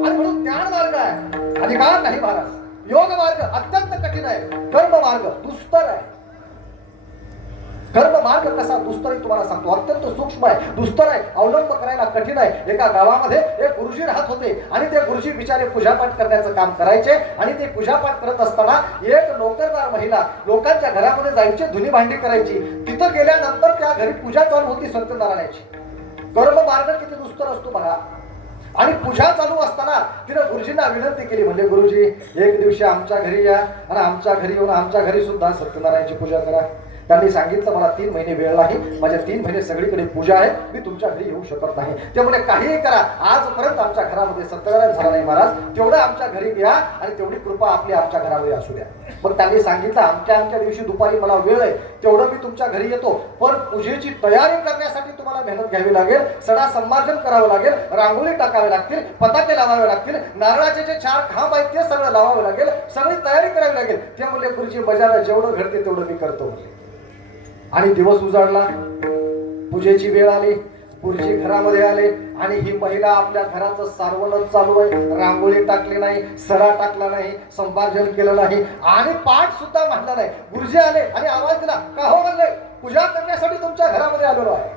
आणि म्हणून ज्ञान मार्ग आहे, अधिकार नाही महाराज. योग मार्ग अत्यंत कठीण आहे. कर्म मार्ग दुस्तर आहे. कर्म मार्ग कसा दुस्तर आहे तुम्हाला सांगतो. अत्यंत सूक्ष्म आहे, दुस्तर आहे, अवलंब करायला कठीण आहे. एका गावामध्ये एक गुरुजी राहत होते आणि ते गुरुजी बिचारे पूजापाठ करण्याचं काम करायचे. आणि ते पूजापाठ करत असताना एक नोकरदार महिला लोकांच्या घरामध्ये जायची, धुनी भांडी करायची. तिथं गेल्यानंतर त्या घरी पूजा चालू होती सत्यनारायणाची. कर्म मार्ग किती दुस्तर असतो बघा. आणि पूजा चालू असताना तिनं गुरुजींना विनंती केली. म्हणजे गुरुजी एक दिवशी आमच्या घरी या आणि आमच्या घरी येऊन आमच्या घरी सुद्धा सत्यनारायणची पूजा करा. त्यांनी सांगितलं मला 3 महिने वेळ नाही, माझ्या 3 महिने सगळीकडे पूजा आहे, मी तुमच्या घरी येऊ शकत नाही. ते म्हणे काहीही करा, आजपर्यंत आमच्या घरामध्ये सत्यनारायण झाला नाही महाराज, तेवढं आमच्या घरी घ्या आणि तेवढी कृपा आपली आमच्या घरामध्ये असू द्या. मग त्यांनी सांगितलं आमच्या दिवशी दुपारी मला वेळ आहे, तेवढं मी तुमच्या घरी येतो, पण पूजेची तयारी करण्यासाठी तुम्हाला मेहनत घ्यावी लागेल, सडा संमार्जन करावं लागेल, रांगोळी टाकावे लागतील, पताके लावावे लागतील, नारळाचे जे 4 खांब आहेत ते सगळं लावावे लागेल, सगळी तयारी करावी लागेल. ते म्हणले गुरुजी बजारला जेवढं घडते तेवढं मी करतो म्हणले. आणि दिवस उजाडला, पूजेची वेळ आली, गुरुजी घरामध्ये आले आणि ही महिला आपल्या घराचं सारवणच चालू आहे. रांगोळी टाकली नाही, सडा टाकला नाही, संपार्जन केलं नाही आणि पाठ सुद्धा मांडला नाही. गुरुजी आले आणि आवाज दिला, का हो म्हणले, पूजा करण्यासाठी तुमच्या घरामध्ये आलेलो आहे.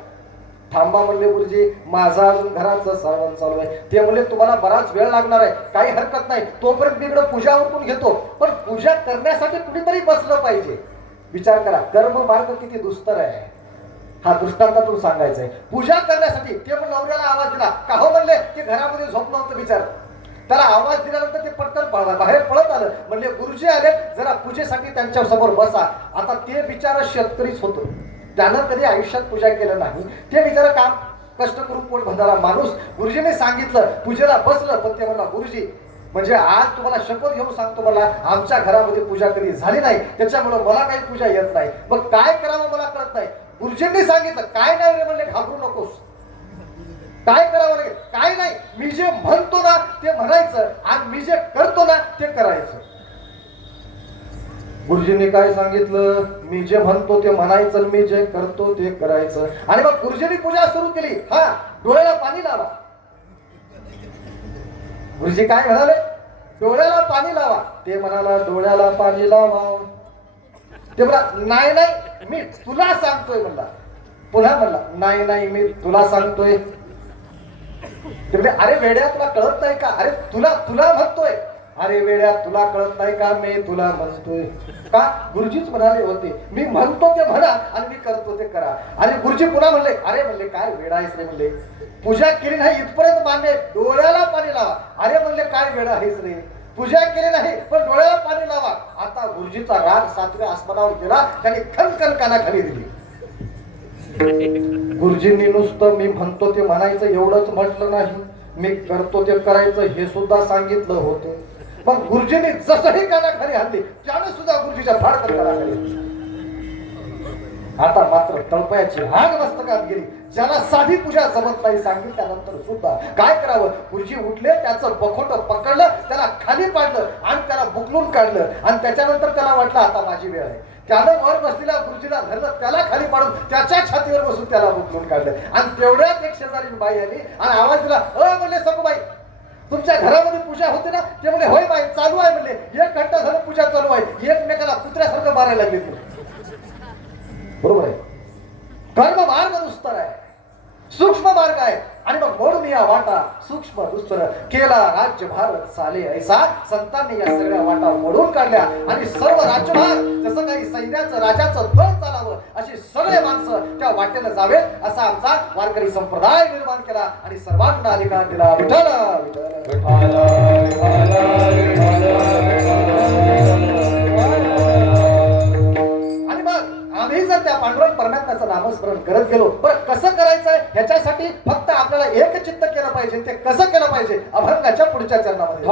थांबा म्हणले गुरुजी, माझा अजून घराचं सर्वण चालू आहे. ते म्हणले तुम्हाला बराच वेळ लागणार आहे, काही हरकत नाही, तोपर्यंत मी इकडे पूजा उरकून घेतो. पण पूजा करण्यासाठी कुणीतरी बसलं पाहिजे. विचार करा, कर्म मार्ग किती दुस्तर आहे. हा दृष्टांतातून सांगायचा आहे. पूजा करण्यासाठी ते पण नवऱ्याला आवाज दिला का हो म्हणले, ते घरामध्ये झोपलं होतं विचार. त्याला आवाज दिल्यानंतर ते पटकन बाहेर पळत आलं. म्हणले गुरुजी आले, जरा पूजेसाठी त्यांच्या समोर बसा. आता ते बिचारा शेतकरीच होतो, त्यानं कधी आयुष्यात पूजा केलं नाही. ते बिचारा काम कष्ट करून पोट भरणारा माणूस. गुरुजीने सांगितलं, पूजेला बसलं. पण ते म्हणला गुरुजी, म्हणजे आज तुम्हाला शपथ घेऊन सांगतो, मला आमच्या घरामध्ये पूजा कधी झाली नाही, त्याच्यामुळे मला काही पूजा येत नाही. मग काय करावं मला कळत नाही. गुरुजींनी सांगितलं, काय नाही रे म्हणले, घाबरू नकोस. काय करावं लागेल? काय नाही, मी जे म्हणतो ना ते म्हणायचं आणि मी जे करतो ना ते करायचं. गुरुजींनी काय सांगितलं, मी जे म्हणतो ते म्हणायचं, मी जे करतो ते करायचं. आणि मग गुरुजींनी पूजा सुरू केली. हा, डोळ्याला पाणी लावा. गुरुजी काय म्हणाले, डोळ्याला पाणी लावा. ते म्हणाला डोळ्याला पाणी लावा. ते म्हणा नाही नाही मी तुला सांगतोय म्हणला. पुन्हा म्हणला नाही नाही मी तुला सांगतोय. ते म्हणजे अरे वेड्या तुला कळत नाही का, अरे तुला तुला म्हणतोय. अरे वेड्या तुला कळत नाही का, मी तुला म्हणतोय का. गुरुजीच म्हणाले होते, मी म्हणतो ते म्हणा आणि मी करतो ते करा. आणि गुरुजी पुन्हा म्हणले, अरे म्हणले काय वेडा आहेस रे म्हणले, पूजा केली नाही इथपर्यंत मान्य, डोळ्याला पाणी लावा. अरे म्हणले काय वेडा आहेस रे, पूजा केली नाही पण डोळ्याला पाणी लावा. आता गुरुजीचा राग 7व्या आसमानावर गेला. त्यांनी खनखन कानाखाली दिली. गुरुजींनी नुसतं मी म्हणतो ते म्हणायचं एवढंच म्हटलं नाही, मी करतो ते करायचं हे सुद्धा सांगितलं होतं. मग गुरुजींनी जसंही कानाखाली हल्ली, त्याने सुद्धा गुरुजीच्या फाडकन कानाखाली. आता मात्र तळपायाची आग मस्तकात गेली. ज्याला साधी पूजा जमत नाही सांगितल्यानंतर सुद्धा काय करावं. गुरुजी उठले, त्याचं बखोटं पकडलं, त्याला खाली पाडलं आणि त्याला बुकलून काढलं. आणि त्याच्यानंतर त्याला वाटलं आता माझी वेळ आहे. त्यानं वर बसलेल्या गुरुजीला धरलं, त्याला खाली पाडून त्याच्या छातीवर बसून त्याला बुकलून काढलं. आणि तेवढ्याच एक शेजारी बाई आली आणि आवाज दिला, म्हणले सखूबाई तुमच्या घरामध्ये पूजा होते ना. ते म्हणले होय बाई चालू आहे म्हणले, 1 घंटा झालं पूजा चालू आहे. एकमेकाला कुत्र्यासारखं मारायला लागले. बरोबर आहे, कर्म मार्ग दुस्तर आहे, सूक्ष्म मार्ग आहे. आणि मग म्हणून या वाटा सूक्ष्म दुस्तर केला राज्यभार चाले ऐसा. संतांनी या सगळ्या वाटा मोडून काढल्या आणि सर्व राज्यभार जसं काही सैन्याचं राजाचं दळ चालावं अशी सगळे माणसं त्या वाटेनं जावेत असा आमचा वारकरी संप्रदाय निर्माण केला आणि सर्वांना अधिकार दिला. विठ्ठल आणि मग आम्ही जर त्या पांडुरंग परमात्म्याचं नामस्मरण करत गेलो, बरं कसं करायचंय ह्याच्यासाठी फक्त आपल्याला एक चित्त केलं पाहिजे. ते कसं केलं पाहिजे अभंगाच्या पुढच्या चरणामध्ये.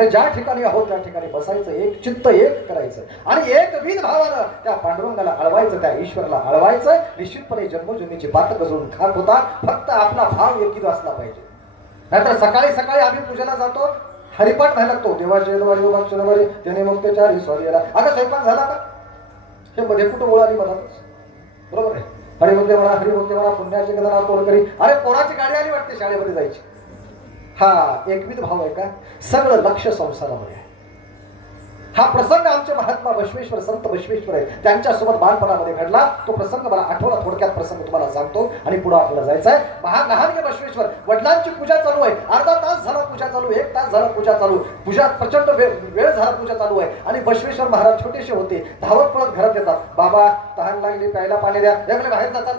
अरे ज्या ठिकाणी आहोत त्या ठिकाणी बसायचं, एक चित्त एक करायचं आणि एक विध भावानं त्या पांडुरंगाला अळवायचं, त्या ईश्वराला अळवायचं. निश्चितपणे जन्मोजन्मीची पात करून खात होता, फक्त आपला भाव एकीच असला पाहिजे. नाहीतर सकाळी सकाळी आम्ही पूजेला जातो, हरिपाठ व्हायला लागतो, देवाचे देवाचे त्याने मग ते चारी स्वारी याला. आता स्वयंपाक झाला का हे मध्ये कुठं ओळाली मला, बरोबर आहे. हरिभक्ते म्हणा पुण्याची गणना तोड करी. अरे पोराची गाडी आली वाटते शाळेमध्ये जायची. हा एकविध भाव आहे का? सगळं लक्ष संसारामध्ये आहे. हा प्रसंग आमचे महात्मा बसवेश्वर, संत बसवेश्वर आहे, त्यांच्यासोबत बालपणामध्ये घडला. तो प्रसंग मला आठवला, थोडक्यात प्रसंग तुम्हाला सांगतो आणि पुढे आपल्याला जायचं आहे. लहानगे बसवेश्वर, वडिलांची पूजा चालू आहे. अर्धा तास झाला पूजा चालू, 1 तास झाला पूजा चालू. पूजा प्रचंड वेळ झाला पूजा चालू आहे आणि बसवेश्वर महाराज छोटेसे होते, धावत पळत घरात येतात. बाबा तहान लागली, प्यायला पाणी द्या. याकडे बाहेर जातात.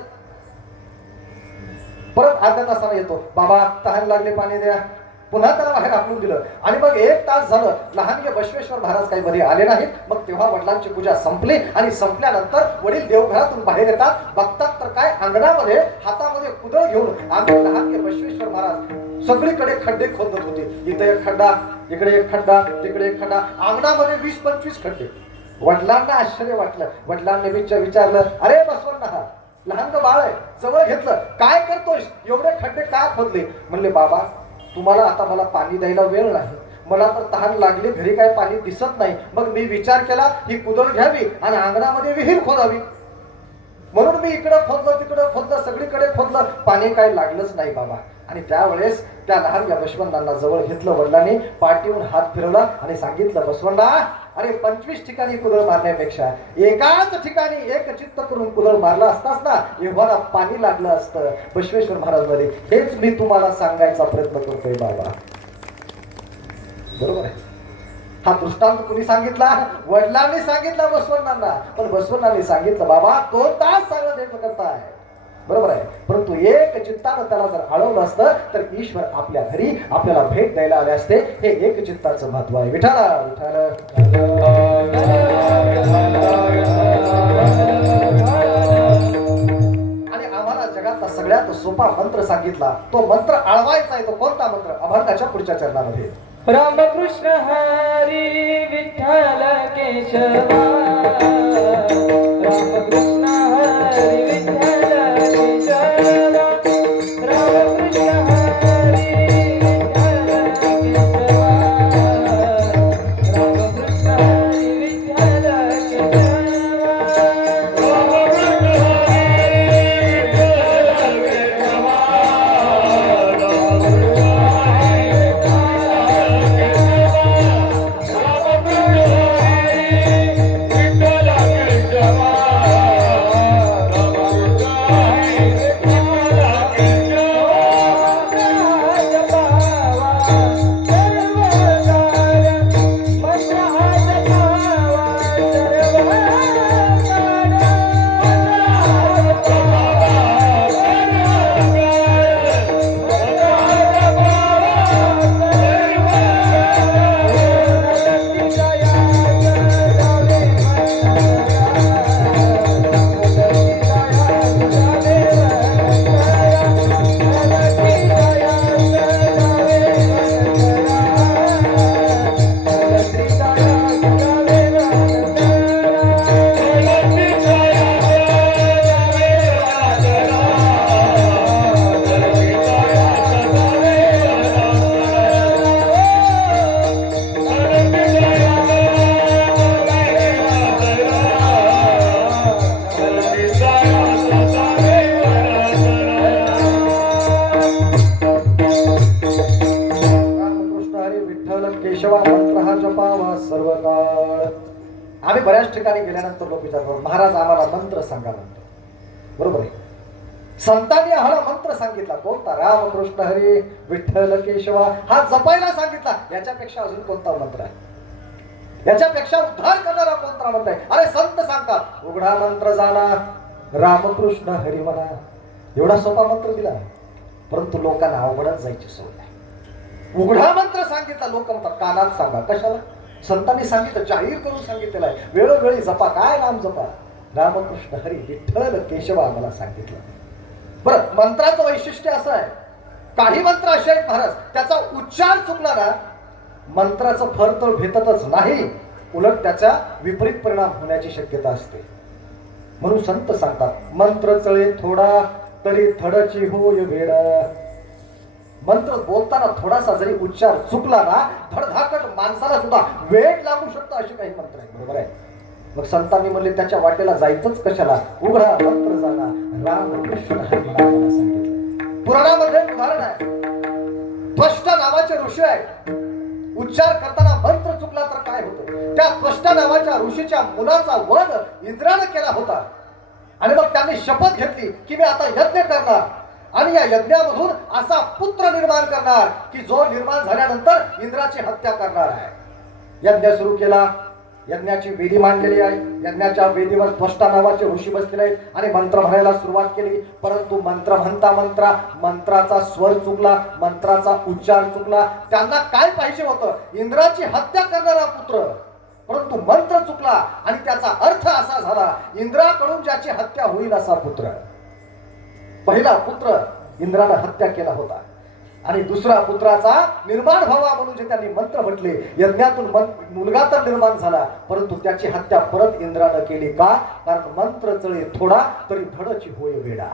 परत अर्ध्या तासाला येतो, बाबा तहान लागले, पाणी द्या. पुन्हा त्याला बाहेर हाकलून दिलं आणि मग 1 तास झालं. लहानगे बसवेश्वर महाराज काही मध्ये आले नाहीत. मग तेव्हा वडिलांची पूजा संपली आणि संपल्यानंतर वडील देवघरातून बाहेर येतात. बघतात तर काय, अंगणामध्ये हातामध्ये कुदळ घेऊन आम्ही लहानगे बसवेश्वर महाराज सगळीकडे खड्डे खोदत होते. इथे एक खड्डा, इकडे एक खड्डा, तिकडे एक खड्डा, अंगणामध्ये 20-25 खड्डे. वडिलांना आश्चर्य वाटलं. वडिलांनी विचारलं, अरे बसवण्णा, लहान बाळ आहे, जवळ घेतलं, काय करतोस, एवढे खड्डे का खोदले? म्हणले, बाबा तुम्हाला आता मला पाणी द्यायला वेळ नाही, मला तर तहान लागली, घरी काय पाणी दिसत नाही. मग मी विचार केला ही कुदळ घ्यावी आणि अंगणामध्ये विहीर खोदावी. म्हणून मी इकडं खोदलं, तिकडं खोदलं, सगळीकडे खोदलं, पाणी काय लागलंच नाही बाबा. आणि त्यावेळेस त्या लहान बसवण्णांना जवळ घेतलं. वडिलांनी पाठीवरून हात फिरवला आणि सांगितलं, बसवण्णा, अरे 25 ठिकाणी कुदळ मारण्यापेक्षा एकाच ठिकाणी एक चित्त करून कुदळ मारला असतास ना, एव्हा पाणी लागलं असतं बसवेश्वर महाराज मध्ये. हेच मी तुम्हाला सांगायचा प्रयत्न करतोय बाबा. बरोबर आहे. हा दृष्टांत कुणी सांगितला? वडिलांनी सांगितला बसवण्णांना. पण बसवण्णांनी सांगितलं, बाबा 2 तास सगळं देव करताय, बरोबर आहे. परंतु एक चित्तानं त्याला जर अडवलं असतं तर ईश्वर आपल्या घरी आपल्याला भेट द्यायला आले असते. हे एक चित्ताचं महत्व आहे. विठाला विठाल. आणि आम्हाला जगातला सगळ्यात सोपा मंत्र सांगितला. तो मंत्र अळवायचा आहे. तो कोणता मंत्र? अभंगाच्या पुढच्या चरणामध्ये. रामकृष्ण हरी विठ्ठल केशवा, रामकृष्ण हरी विठ्ठल केशवा, रामकृष्ण हरी विठ्ठल केशवा, रामकृष्ण हरी विठ्ठल आम्ही बऱ्याच ठिकाणी गेल्यानंतर लोक विचारतात, महाराज आम्हाला मंत्र सांगा म्हणतो. बरोबर आहे. संतांनी आम्हाला मंत्र सांगितला कोणता? रामकृष्ण हरी विठ्ठल केशवा हा जपायला सांगितला. याच्यापेक्षा अजून कोणता मंत्र आहे? याच्यापेक्षा उद्धार करणारा कोणता मंत्र आहे? अरे संत सांगतात उघडा मंत्र जाणा रामकृष्ण हरी म्हणा. एवढा सोपा मंत्र दिला, परंतु लोकांना अवघडच जायची सवय आहे. उघडा मंत्र सांगितला, लोक म्हणतात कानात सांगा. कशाला? संतांनी सांगितलं, जाहीर करून सांगितलेलं आहे. वेळोवेळी जपा. काय नाम जपा? रामकृष्ण हरी विठ्ठल केशवा मला सांगितलं. बरं, मंत्राचं वैशिष्ट्य असं आहे, काही मंत्र असे आहेत महाराज त्याचा उच्चार चुकला ना मंत्राचं फळ तर भेटतच नाही, उलट त्याचा विपरीत परिणाम होण्याची शक्यता असते. म्हणून संत सांगतात, मंत्र चळे थोडा तरी धडची होय वेडा. मंत्र बोलताना थोडासा जरी उच्चार चुकला ना, धडधाकट माणसाला सुद्धा वेळ लागू शकतो, असे काही मंत्र आहेत. बरोबर आहे. मग संतांनी म्हणले त्याच्या वाटेला जायचंच कशाला, उघडा मंत्र जाणा राम कृष्ण हरी नाम सांगितलं. पुराणामध्ये उदाहरण आहे, त्वष्टा नावाचे ऋषी आहेत. उच्चार करताना मंत्र चुकला तर काय होतं, त्या त्वष्टा नावाच्या ऋषीच्या मुलाचा वध इंद्राने केला होता. आणि मग त्यांनी शपथ घेतली की मी आता यज्ञ करणार आणि या यज्ञामधून असा पुत्र निर्माण करणार की जो निर्माण झाल्यानंतर इंद्राची हत्या करणार आहे. यज्ञ सुरू केला, यज्ञाची वेदी मांडलेली आहे. यज्ञाच्या वेदीवर त्वष्टा नावाचे ऋषी बसलेले आहेत आणि मंत्र म्हणायला सुरुवात केली. परंतु मंत्र म्हणता मंत्राचा स्वर चुकला, मंत्राचा उच्चार चुकला. त्यांना काय पाहिजे होतं, इंद्राची हत्या करणारा पुत्र, परंतु मंत्र चुकला आणि त्याचा अर्थ असा झाला, इंद्राकडून ज्याची हत्या होईल असा पुत्र. पहिला पुत्र इंद्राने हत्या केला होता आणि दुसरा पुत्राचा निर्माण व्हावा म्हणून जे त्यांनी मंत्र म्हटले, यज्ञातून मुलगा तर निर्माण झाला, परंतु त्याची हत्या परत इंद्राने केली. का? कारण मंत्र चळे थोडा तरी धडची होय वेडा.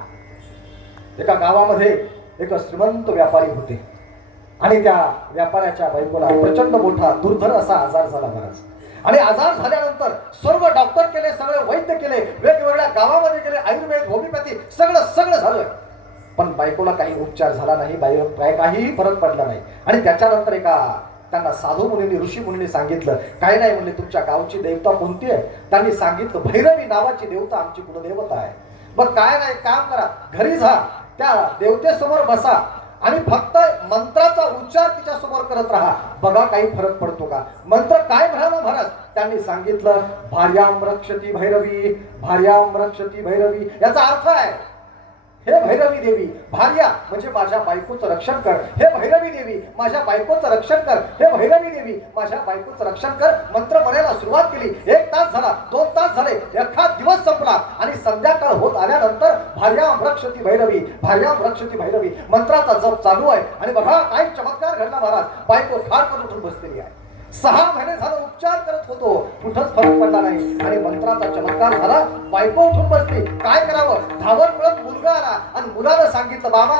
एका गावामध्ये एक श्रीमंत व्यापारी होते आणि त्या व्यापाऱ्याच्या बायकोला प्रचंड मोठा दुर्धर असा आजार झाला महाराज. आणि आजार झाल्यानंतर सर्व डॉक्टर केले, सगळे वैद्य केले, वेगवेगळ्या गावामध्ये गेले, आयुर्वेद होमिओपॅथी सगळं झालं, पण बायकोला काही उपचार झाला नाही, काहीही फरक पडला नाही. आणि त्याच्यानंतर त्यांना साधू मुनींनी, ऋषी मुनींनी सांगितलं, काय नाही म्हणले, तुमच्या गावची देवता कोणती आहे? त्यांनी सांगितलं, भैरवी नावाची देवता आमची कुलदेवता आहे. मग काय नाही, काम करा, घरी जा, त्या देवतेसमोर बसा आणि फक्त मंत्राचा उच्चार तिच्या समोर करत राहा, बघा काही फरक पडतो का. मंत्र काय म्हणाला महाराज? त्यांनी सांगितलं, भार्याम रक्षती भैरवी, भार्याम रक्षती भैरवी. याचा अर्थ आहे, हे भैरवी देवी, भार्या म्हणजे माझ्या बायकोचं रक्षण कर, हे भैरवी देवी माझ्या बायकोचं रक्षण कर, हे भैरवी देवी माझ्या बायकोचं रक्षण कर. मंत्र म्हणायला सुरुवात केली. 1 तास झाला, 2 तास झाले, एखाद दिवस संपला आणि संध्याकाळ होत आल्यानंतर भार्याम रक्षती भैरवी, भार्याम रक्षती भैरवी मंत्राचा जप चालू आहे. आणि बघा काय चमत्कार घडला महाराज, बायको खाडकन उठून बसलेली आहे. 6 महिने झालं उपचार करत होतो, कुठंच फरक पडला नाही आणि मंत्राचा चमत्कार झाला. बायको उठून बसली, काय करावं, धावत पळत मुलगा आला आणि मुलानं सांगितलं, बाबा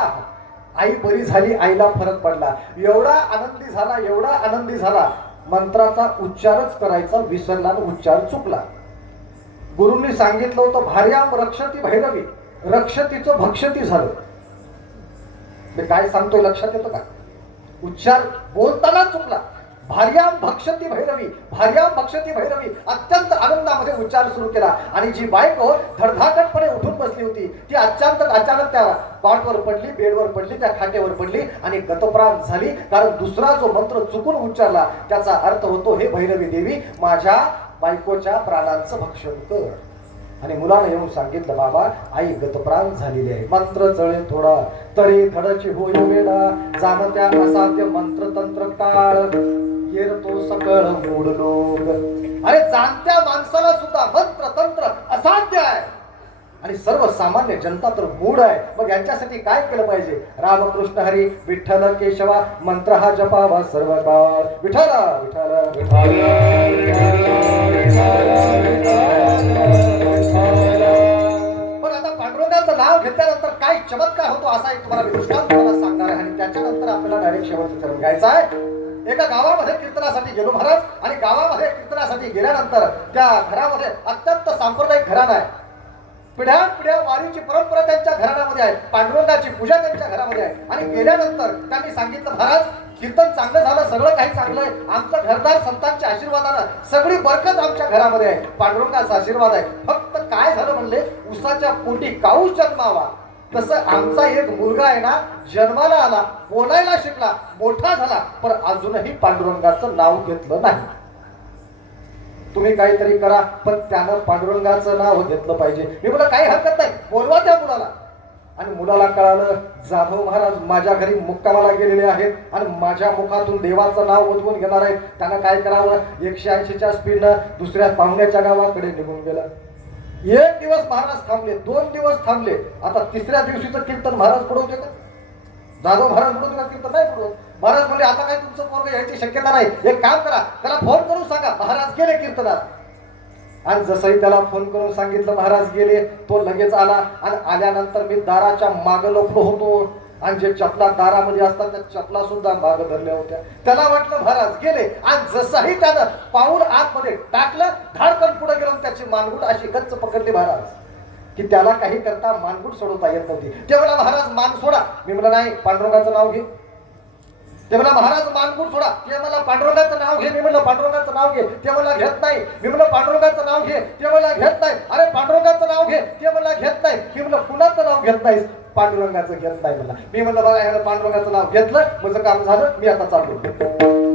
आई बरी झाली, आईला फरक पडला. एवढा आनंदी झाला, मंत्राचा उच्चारच करायचा विसरला, उच्चार चुकला. गुरूंनी सांगितलं होतं, भार्याम रक्षती भैरवी, रक्षतीचं भक्षती झालं. मी काय सांगतोय लक्षात येतं का? उच्चार बोलताना चुकला. भार्याम भक्षती भैरवी, भार्याम भक्षती भैरवी, अत्यंत आनंदामध्ये उच्चार सुरू केला. आणि जी बायको धडधाकटपणे उठून बसली होती ती अचानक त्या कॉटवर पडली, बेडवर पडली, त्या खाटेवर पडली आणि गतप्राण झाली. कारण दुसरा जो मंत्र चुकून उच्चारला त्याचा अर्थ होतो, हे भैरवी देवी माझ्या बायकोच्या प्राणांचं भक्षण कर. आणि मुलानं येऊन सांगितलं, बाबा आई गतप्राण झालेली आहे. मंत्र चळे थोडा तरी धडची होय वेडा, जाणत्या असाध्य मंत्र तंत्र काळ, येतो सकळ मूड लोक. अरे जाणत्या माणसाला सुद्धा मंत्र तंत्र असाध्य आहे आणि सर्वसामान्य जनता तर मूड आहे. मग यांच्यासाठी काय केलं पाहिजे? रामकृष्ण हरी विठ्ठल केशवा मंत्र हा जपावा सर्व काळ. विठ्ठल विठ्ठल पण आता पांडुरंगाचं नाव घेतल्यानंतर काय चमत्कार होतो असा एक तुम्हाला दृष्टांत तुम्हाला सांगणार आहे आणि त्याच्यानंतर आपल्याला डायरेक्ट शेवटचं चरण घ्यायचं आहे. एका गावामध्ये कीर्तनासाठी गेलो महाराज आणि गावामध्ये कीर्तनासाठी गेल्यानंतर त्या घरामध्ये अत्यंत सांप्रदायिक घराणं आहे. पिढ्या वारीची परंपरा त्यांच्या घराण्यामध्ये आहे, पांडुरंगाची पूजा त्यांच्या घरामध्ये आहे. आणि गेल्यानंतर त्यांनी सांगितलं, महाराज कीर्तन चांगलं झालं, सगळं काही चांगलं आहे, आमचं घरदार संतांच्या आशीर्वादानं सगळी बरकत आमच्या घरामध्ये आहे, पांडुरंगाचा आशीर्वाद आहे. फक्त काय झालं म्हणले, उसाच्या पोटी काऊस जन्मावा तसं आमचा एक मुलगा आहे ना, जन्माला आला, बोलायला शिकला, मोठा झाला, पण अजूनही पांडुरंगाचं नाव घेतलं नाही. तुम्ही काहीतरी करा पण त्यानं पांडुरंगाचं नाव घेतलं पाहिजे. मी बोला काही हरकत नाही, बोलवा त्या मुलाला. आणि मुलाला कळालं, जाधव महाराज माझ्या घरी मुक्कामाला गेलेले आहेत आणि माझ्या मुखातून देवाचं नाव उठवून घेणार आहेत. त्यानं काय करावं, 180च्या स्पीडनं दुसऱ्या पाहुण्याच्या गावाकडे निघून गेला. 1 दिवस महाराज थांबले, 2 दिवस थांबले, आता 3ऱ्या दिवशीचं कीर्तन महाराज पडवते का? जाधव महाराज म्हणून तुला कीर्तन नाही म्हणून. महाराज म्हणले आता काय तुमचं पोरग यायची शक्यता नाही, एक काम करा त्याला फोन करून सांगा. महाराज गेले कीर्तनात. आणि जसंही त्याला फोन करून सांगितलं महाराज गेले, तो लगेच आला. आणि आल्यानंतर मी दाराच्या मागं लपलो होतो आणि जे चपला दारामध्ये असतात त्या चपला सुद्धा मागं धरल्या होत्या. त्याला वाटलं महाराज गेले आणि जसंही त्यानं पाऊल आतमध्ये टाकलं, धाडकन पुढे गेलं, त्याची मानगुट अशी गच्च पकडली महाराज की त्याला काही करता मानगुट सोडवता येत नव्हती. ते मला महाराज मान सोडा. मी म्हणलं नाही, पांडुरंगाचं नाव घे. ते मला महाराज मानगुट सोडा. ते मला पांडुरंगाचं नाव घे. मी म्हणलं पांडुरंगाचं नाव घे. ते मला घेत नाही. मी म्हणलं पांडुरंगाचं नाव घे. ते मला घेत नाही. अरे पांडुरंगाचं नाव घे. ते मला घेत नाही. मी म्हणलं कुणाचं नाव घेत नाहीस? पांडुरंगाचं घेत नाही मला. मी म्हणलं बघा ह्यानं पांडुरंगाचं नाव घेतलं, माझं काम झालं, मी आता चाललो.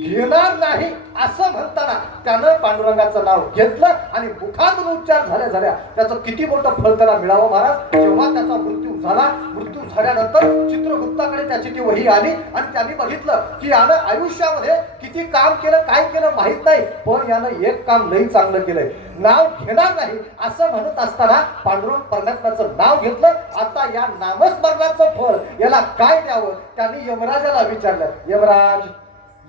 घेणार नाही असं म्हणताना त्यानं पांडुरंगाचं नाव घेतलं आणि मुखातून उच्चार झाल्या त्याचं किती मोठं फळ त्याला मिळावं महाराज. जेव्हा त्याचा मृत्यू झाला, मृत्यू झाल्यानंतर चित्रगुप्ताकडे त्याची ती वही आली आणि त्यांनी बघितलं की यानं आयुष्यामध्ये किती काम केलं, काय केलं माहित नाही, पण यानं एक काम लई चांगलं केलंय. नाव घेणार नाही असं म्हणत असताना पांडुरंग परमात्म्याचं नाव घेतलं. आता या नामस्मरणाचं फळ याला काय द्यावं त्यांनी यमराजाला विचारलं. यमराज,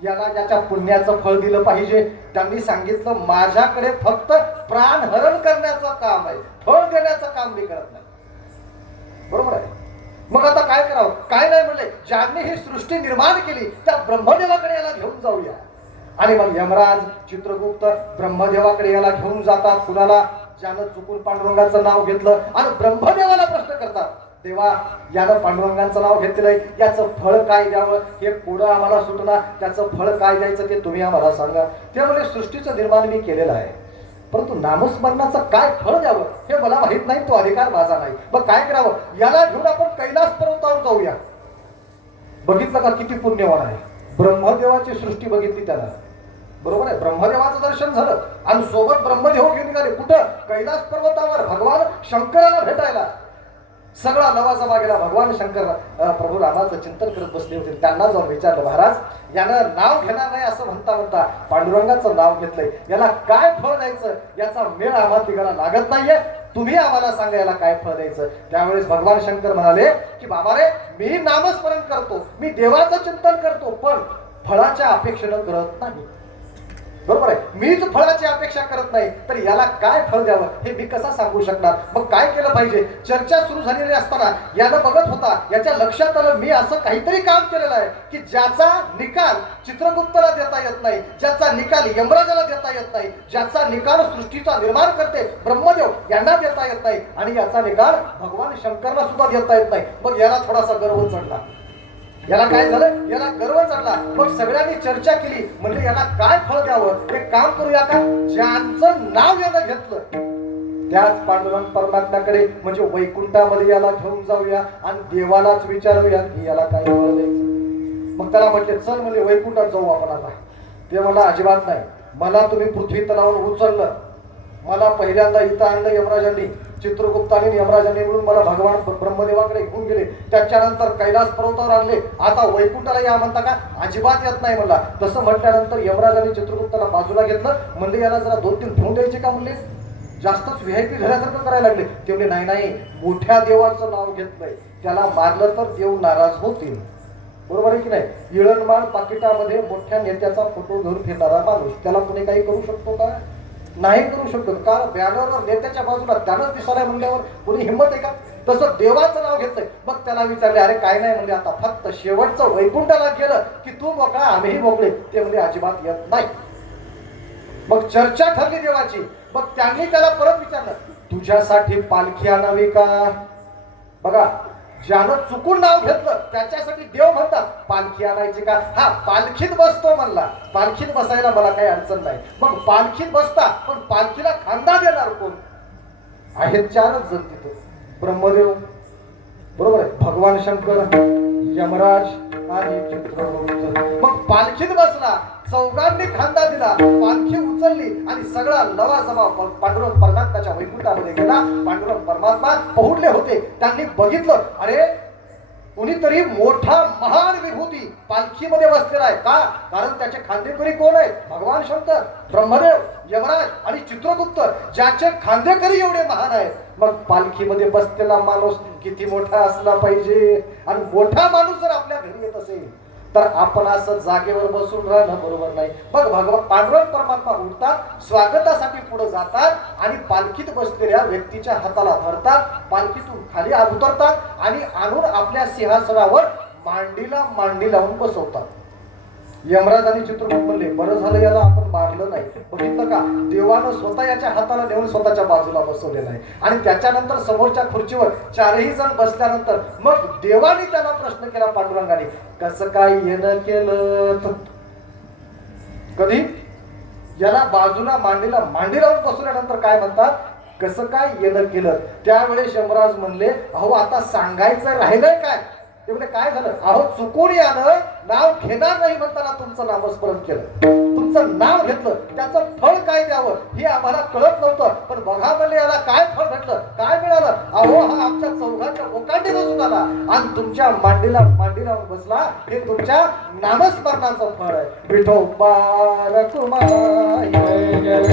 याला ज्याच्या पुण्याचं फळ दिलं पाहिजे. त्यांनी सांगितलं माझ्याकडे फक्त प्राणहरण करण्याचं काम आहे, फळ देण्याचं काम मी करत नाही. बरोबर आहे. मग आता काय करावं? काय नाही म्हणले, ज्यांनी ही सृष्टी निर्माण केली त्या ब्रह्मदेवाकडे याला घेऊन जाऊया. आणि मग यमराज, चित्रगुप्त ब्रह्मदेवाकडे याला घेऊन जातात. कुणाला? ज्यानं चुकून पांडुरंगाचं नाव घेतलं. आणि ब्रह्मदेवाला प्रश्न करतात, देवा यानं पांडुरंगाचं नाव घेतलंय, याचं फळ काय द्यावं? हे पुढं आम्हाला सुटणार, त्याचं फळ काय द्यायचं ते तुम्ही आम्हाला सांगा. त्यामुळे सृष्टीचं निर्माण मी केलेलं आहे, परंतु नामस्मरणाचं काय फळ द्यावं हे मला माहित नाही, तो अधिकार माझा नाही. मग काय करावं? याला घेऊन आपण कैलास पर्वतावर जाऊया. बघितलं का किती पुण्यवान आहे. ब्रह्मदेवाची सृष्टी बघितली त्याला. बरोबर आहे. ब्रह्मदेवाचं दर्शन झालं आणि सोबत ब्रह्मदेव घेऊन निघाले. कुठं? कैलास पर्वतावर भगवान शंकराला भेटायला. सगळा लवाजमा गेला. भगवान शंकर प्रभू रामाचं चिंतन करत बसले होते. त्यांना जाऊन विचारलं, महाराज यानं नाव घेणार नाही असं म्हणता म्हणता पांडुरंगाचं नाव घेतलंय, याला काय फळ द्यायचं? याचा मेळ आम्हाला तिघाला लागत नाहीये, तुम्ही आम्हाला सांगा याला काय फळ द्यायचं. त्यावेळेस भगवान शंकर म्हणाले की बाबा रे, मी नामस्मरण करतो, मी देवाचं चिंतन करतो, पण फळाच्या अपेक्षेनं करत नाही. बरोबर आहे. मीच फळाची अपेक्षा करत नाही तर याला काय फळ द्यावं हे मी कसा सांगू शकणार? मग काय केलं पाहिजे? चर्चा सुरू झालेली असताना यानं बघत होता, याच्या लक्षात आलं मी असं काहीतरी काम केलेलं आहे की ज्याचा निकाल चित्रगुप्ताला देता येत नाही, ज्याचा निकाल यमराजाला देता येत नाही, ज्याचा निकाल सृष्टीचा निर्माण करते ब्रह्मदेव यांना देता येत नाही, आणि याचा निकाल भगवान शंकरला सुद्धा देता येत नाही. मग याला थोडासा गर्व चढला. याला काय झालं? याला गर्व चढला. मग सगळ्यांनी चर्चा केली, म्हणजे याला काय फळ द्यावं? एक काम करूया का, ज्यांचं नाव यानं घेतलं त्याच पांडुरंग परमात्म्याकडे म्हणजे वैकुंठामध्ये याला घेऊन जाऊया आणि देवालाच विचारूया की याला काय फळ द्यायचं. मग त्याला म्हटले चल म्हणजे वैकुंठात जाऊ आपण आता. ते मला अजिबात नाही, मला तुम्ही पृथ्वी तलावर उचललं, मला पहिल्यांदा इथं आणलं यमराजांनी, चित्रगुप्ताने यमराजांनी मिळून मला भगवान ब्रह्मदेवाकडे घेऊन गेले, त्याच्यानंतर कैलास पर्वतावर आणले, आता वैकुंठाला या म्हणता का? अजिबात येत नाही मला. तसं म्हटल्यानंतर यमराजांनी चित्रगुप्ताला बाजूला घेतलं. म्हणले याला जरा 2-3 फोन द्यायचे का? म्हणले जास्तच व्हीआयपी झाल्यासारखं करायला लागले. ते म्हणले नाही नाही, मोठ्या देवाचं नाव घेतलंय, त्याला मारलं तर देव नाराज होतील. बरोबर आहे की नाही? इळणमाळ पाकिटामध्ये मोठ्या नेत्याचा फोटो घेऊन फिरणारा माणूस, त्याला कुणी काही करू शकतो का? नाही करू शकत. कारण बॅनरवर नेत्याच्या बाजूला त्यानंच दिसायला म्हणल्यावर कोणी हिंमत आहे का? तसं देवाचं नाव घेतलंय. मग त्याला विचारले, अरे काय नाही म्हणले, आता फक्त शेवटचं वैकुंठाला गेलं की तू मोकळा, आम्हीही मोकळे. ते म्हणजे अजिबात येत नाही. मग चर्चा ठरली देवाची. मग त्यांनी त्याला परत विचारलं, तुझ्यासाठी पालखी आणावी का? बघा, ज्यानं चुकून नाव घेतलं त्याच्यासाठी देव म्हणतात पालखी आणायची का? हा, पालखीत बसतो म्हणला, पालखीत बसायला मला काही अडचण नाही. मग पालखीत बसता, पण पालखीला खांदा देणार कोण? आहेत 4च जण तिथे, ब्रह्मदेव, बरोबर आहे, भगवान शंकर, यमराज आणि चित्रगुप्त. मग पालखीत बसला, चौघांनी खांदा दिला, पालखी उचलली आणि सगळा लवाजमा पांडुरंग परमात्म्याच्या वैकुंठामध्ये गेला. पांडुरंग परमात्मा पहुडले होते. त्यांनी बघितलं, अरे कुणीतरी मोठा महान विभूती पालखीमध्ये बसलेला आहे. का? कारण त्याचे खांदेकरी कोण आहेत? भगवान शंकर, ब्रह्मदेव, यमराज आणि चित्रगुप्त ज्याचे खांदेकरी एवढे महान आहेत, मग पालखीमध्ये बसलेला माणूस किती मोठा असला पाहिजे. आणि मोठा माणूस जर आपल्या घरी येत असेल तर आपण असं जागेवर बसून राहणं बरोबर नाही. बघ भगवान पांडुरंग परमात्मा उठतात, स्वागतासाठी पुढे जातात आणि पालखीत बसलेल्या व्यक्तीच्या हाताला धरतात, पालखीतून खाली उतरतात आणि आणून आपल्या सिंहासनावर मांडीला मांडी लावून बसवतात. यमराज आणि चित्रगुप्त म्हणले, बरं झालं याला आपण मारलं नाही. बघितलं का, देवानं स्वतः याच्या हाताला नेऊन स्वतःच्या बाजूला बसवलेलं आहे. आणि त्याच्यानंतर समोरच्या खुर्चीवर चारही जण बसल्यानंतर मग देवाने त्याला प्रश्न केला पांडुरंगाने, कसं काय येणं केलं. कधी याला बाजूला मांडीला मांडी लावून बसवल्यानंतर काय म्हणतात, कसं काय येणं केलं. त्यावेळेस यमराज म्हणले, अहो आता सांगायचं राहिलंय काय. ते म्हणजे काय झालं, अहो चुकून यानं नाव घेणार नाही म्हणताना तुमचं नामस्मरण केलं, तुमचं नाव घेतलं, त्याचं फळ काय द्यावं हे आम्हाला कळत नव्हतं. पण बघा म्हणले याला काय फळ भेटलं, काय मिळालं. अहो हा आमच्या चौघांच्या ओकांडी बसून आला आणि तुमच्या मांडीला मांडी लावून बसला, हे तुमच्या नामस्मरणाचं फळ आहे. विठोबा रखुमाई जय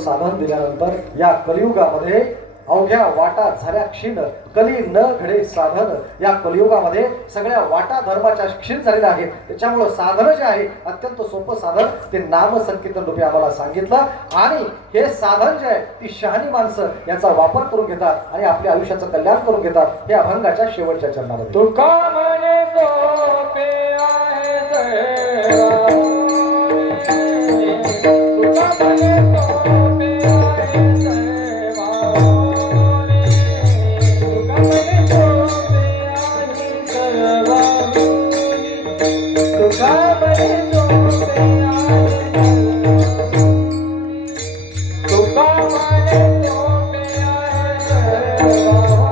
साधन दिल्यानंतर या कलियुगामध्ये अवघ्या वाटा झाल्या क्षीण, कली न घडे साधन. या कलियुगामध्ये सगळ्या वाटा धर्माच्या क्षीण झालेल्या आहेत. त्याच्यामुळं साधन जे आहे अत्यंत सोपं साधन ते नाम संकीर्तन रूपी आम्हाला सांगितलं. आणि हे साधन जे आहे ती शहाणी माणसं याचा वापर करून घेतात आणि आपल्या आयुष्याचं कल्याण करून घेतात. हे अभंगाच्या शेवटच्या चरणामध्ये तुका म्हणे सोपे आहे सेवा, तुका म्हणे सोपे आहे सेवा, तुका म्हणे सोपे आहे सर्वा, तुका म्हणे सोपे आहे, तुका म्हणे सोपे आहे सर्वा,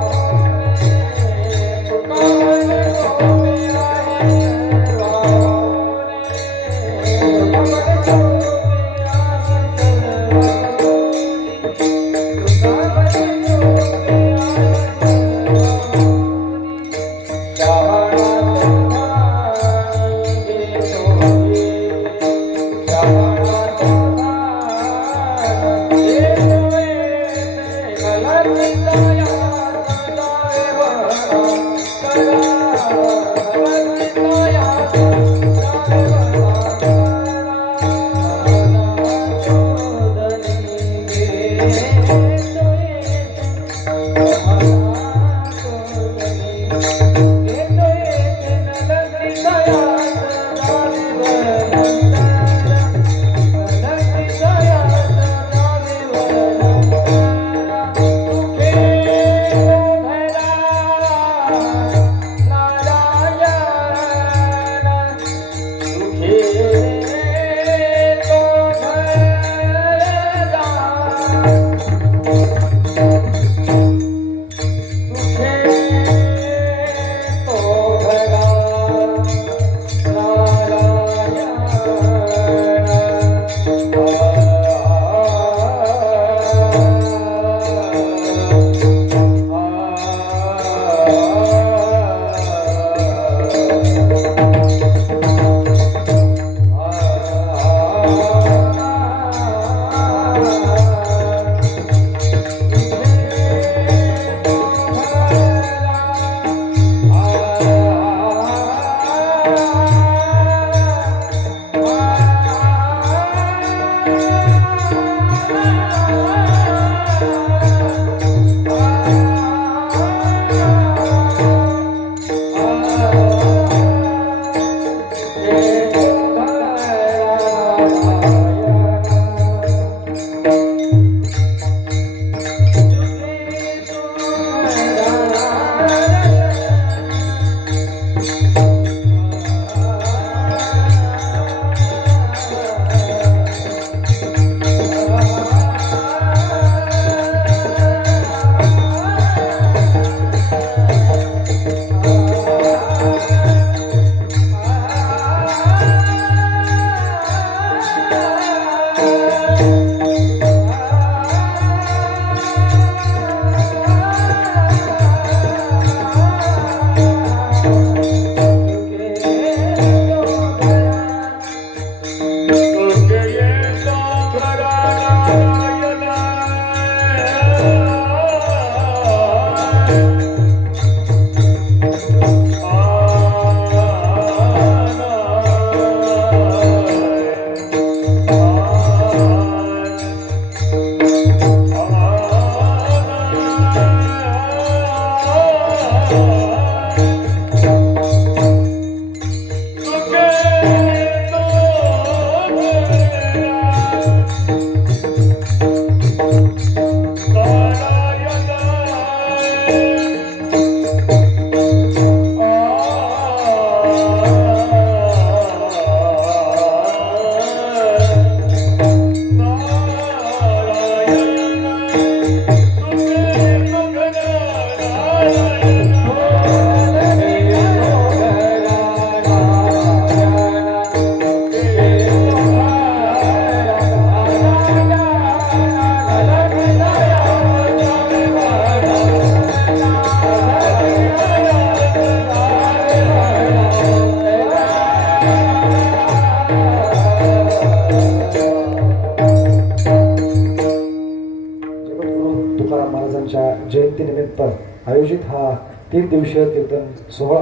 तुकाराम महाराजांच्या जयंतीनिमित्त आयोजित हा 3 दिवसीय कीर्तन सोहळा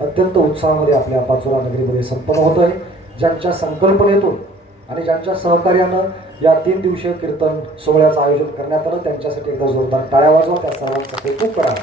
अत्यंत उत्साहामध्ये आपल्या पाचोरा नगरीमध्ये संपन्न होत आहे. ज्यांच्या संकल्पनेतून आणि ज्यांच्या सहकार्यानं या 3 दिवसीय कीर्तन सोहळ्याचं आयोजन करण्यात आलं त्यांच्यासाठी एकदा जोरदार टाळ्या वाजवा. त्या सर्वांचं कौतुक करा.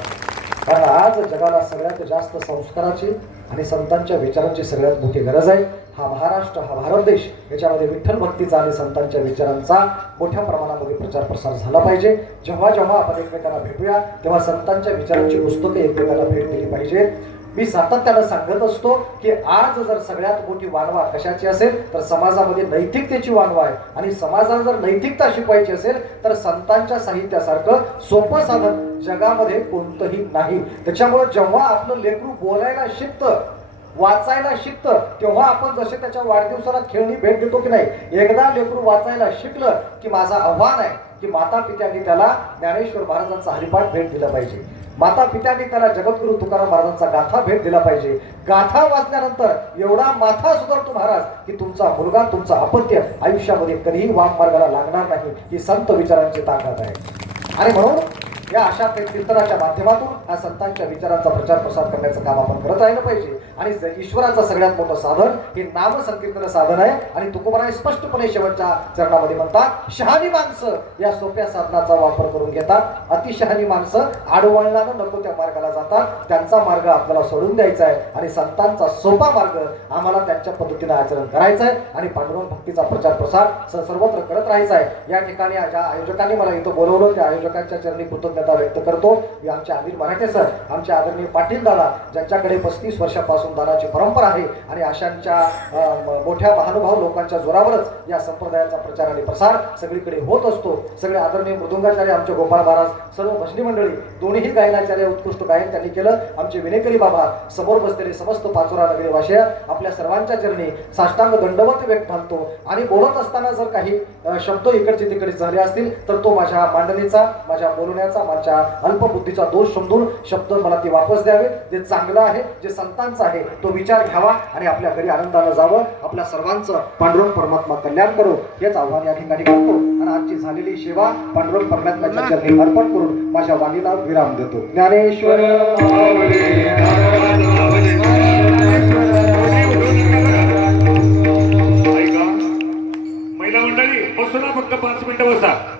कारण आज जगाला सगळ्यात जास्त संस्काराची आणि संतांच्या विचारांची सगळ्यात मोठी गरज आहे. हा महाराष्ट्र, हा भारत देश, याच्यामध्ये विठ्ठल भक्तीचा आणि संतांच्या विचारांचा मोठ्या प्रमाणामध्ये प्रचार प्रसार झाला पाहिजे. जेव्हा जेव्हा आपण एकमेकांना भेटूया तेव्हा संतांच्या विचारांची पुस्तके एकमेकांना भेट दिली पाहिजे. मी सातत्यानं सांगत असतो की आज जर सगळ्यात मोठी वानवा कशाची असेल तर समाजामध्ये नैतिकतेची वानवा आहे. आणि समाजाला जर नैतिकता शिकवायची असेल तर संतांच्या साहित्यासारखं सोपं साधन जगामध्ये कोणतंही नाही. त्याच्यामुळे जेव्हा आपलं लेकरू बोलायला शिकतं, वाचायला शिकतं, तेव्हा आपण जसे त्याच्या वाढदिवसाला खेळणी भेट देतो की नाही, एकदा लेकरू वाचायला शिकलं की माझं आव्हान आहे की माता पित्यांनी त्याला ज्ञानेश्वर महाराजांचा हरिपाठ भेट दिला पाहिजे. माता पित्यांनी त्याला जगद्गुरु तुकाराम महाराजांचा गाथा भेट दिला पाहिजे. गाथा वाचल्यानंतर एवढा माथा सुधारतो महाराज की तुमचा मुलगा, तुमचा अपत्य आयुष्यामध्ये कधीही वाम मार्गाला लागणार नाही. ही संत विचारांची ताकद आहे. आणि म्हणून या अशा कीर्तनाच्या माध्यमातून या संतांच्या विचारांचा प्रचार प्रसार करण्याचं काम आपण करत राहिलं पाहिजे. आणि ईश्वराचं सगळ्यात मोठं साधन हे नाम संकीर्तन साधन आहे. आणि तुकोबाराय स्पष्टपणे शेवटच्या चरणामध्ये म्हणतात, शहाणी माणसं या सोप्या साधनाचा वापर करून घेतात. अतिशहाणी माणसं आडवळणानं नको त्या मार्गाला जातात. त्यांचा मार्ग आपल्याला सोडून द्यायचा आहे आणि संतांचा सोपा मार्ग आम्हाला त्यांच्या पद्धतीने आचरण करायचं आहे. आणि पांडुरंग भक्तीचा प्रचार प्रसार सर्वत्र करत राहायचा आहे. या ठिकाणी ज्या आयोजकांनी मला इथं बोलवलं त्या आयोजकांच्या चरणी कृतज्ञता व्यक्त करतो. आमचे अनिल मराठे सर, आमचे आदरणीय पाटील दादा, ज्यांच्याकडे 35 वर्षापासून दानाची परंपरा आहे आणि अशांच्या मोठ्या महानुभाव लोकांच्या जोरावरच या संप्रदायाचा प्रचार आणि प्रसार सगळीकडे होत असतो. सगळे आदरणीय मृदुंगाचार्य आमचे गोपाळ महाराज, सर्व भजनी मंडळी, दोन्ही गायनाचार्य उत्कृष्ट गायन त्यांनी केलं. आमचे विनेकरी बाबा, समोर बसलेले समस्त पाचोरा नगरी वासिय, आपल्या सर्वांच्या चरणी साष्टांग दंडवत व्यक्त घालतो. आणि बोलत असताना जर काही शब्द इकडचे तिकडे झाले असतील तर तो माझ्या मांडणीचा, माझ्या बोलण्याचा, माझ्या अल्पबुद्धीचा दोष समजून शब्द मला ते वापस द्यावे. जे चांगलं आहे, जे संतांचं आहे, तो विचार घ्यावा आणि आपल्या घरी आनंदानं जावं. आपल्या सर्वांचं पांडुरंग परमात्मा कल्याण करो हेच आव्हान या ठिकाणी करतो. आणि आजची झालेली सेवा पांडुरंग परमात्म्याच्या चरणी अर्पण करून माझ्या वाणीला विराम देतो. ज्ञानेश्वर महिला मंडळी बसू ना, फक्त 5 मिनिटं बसा.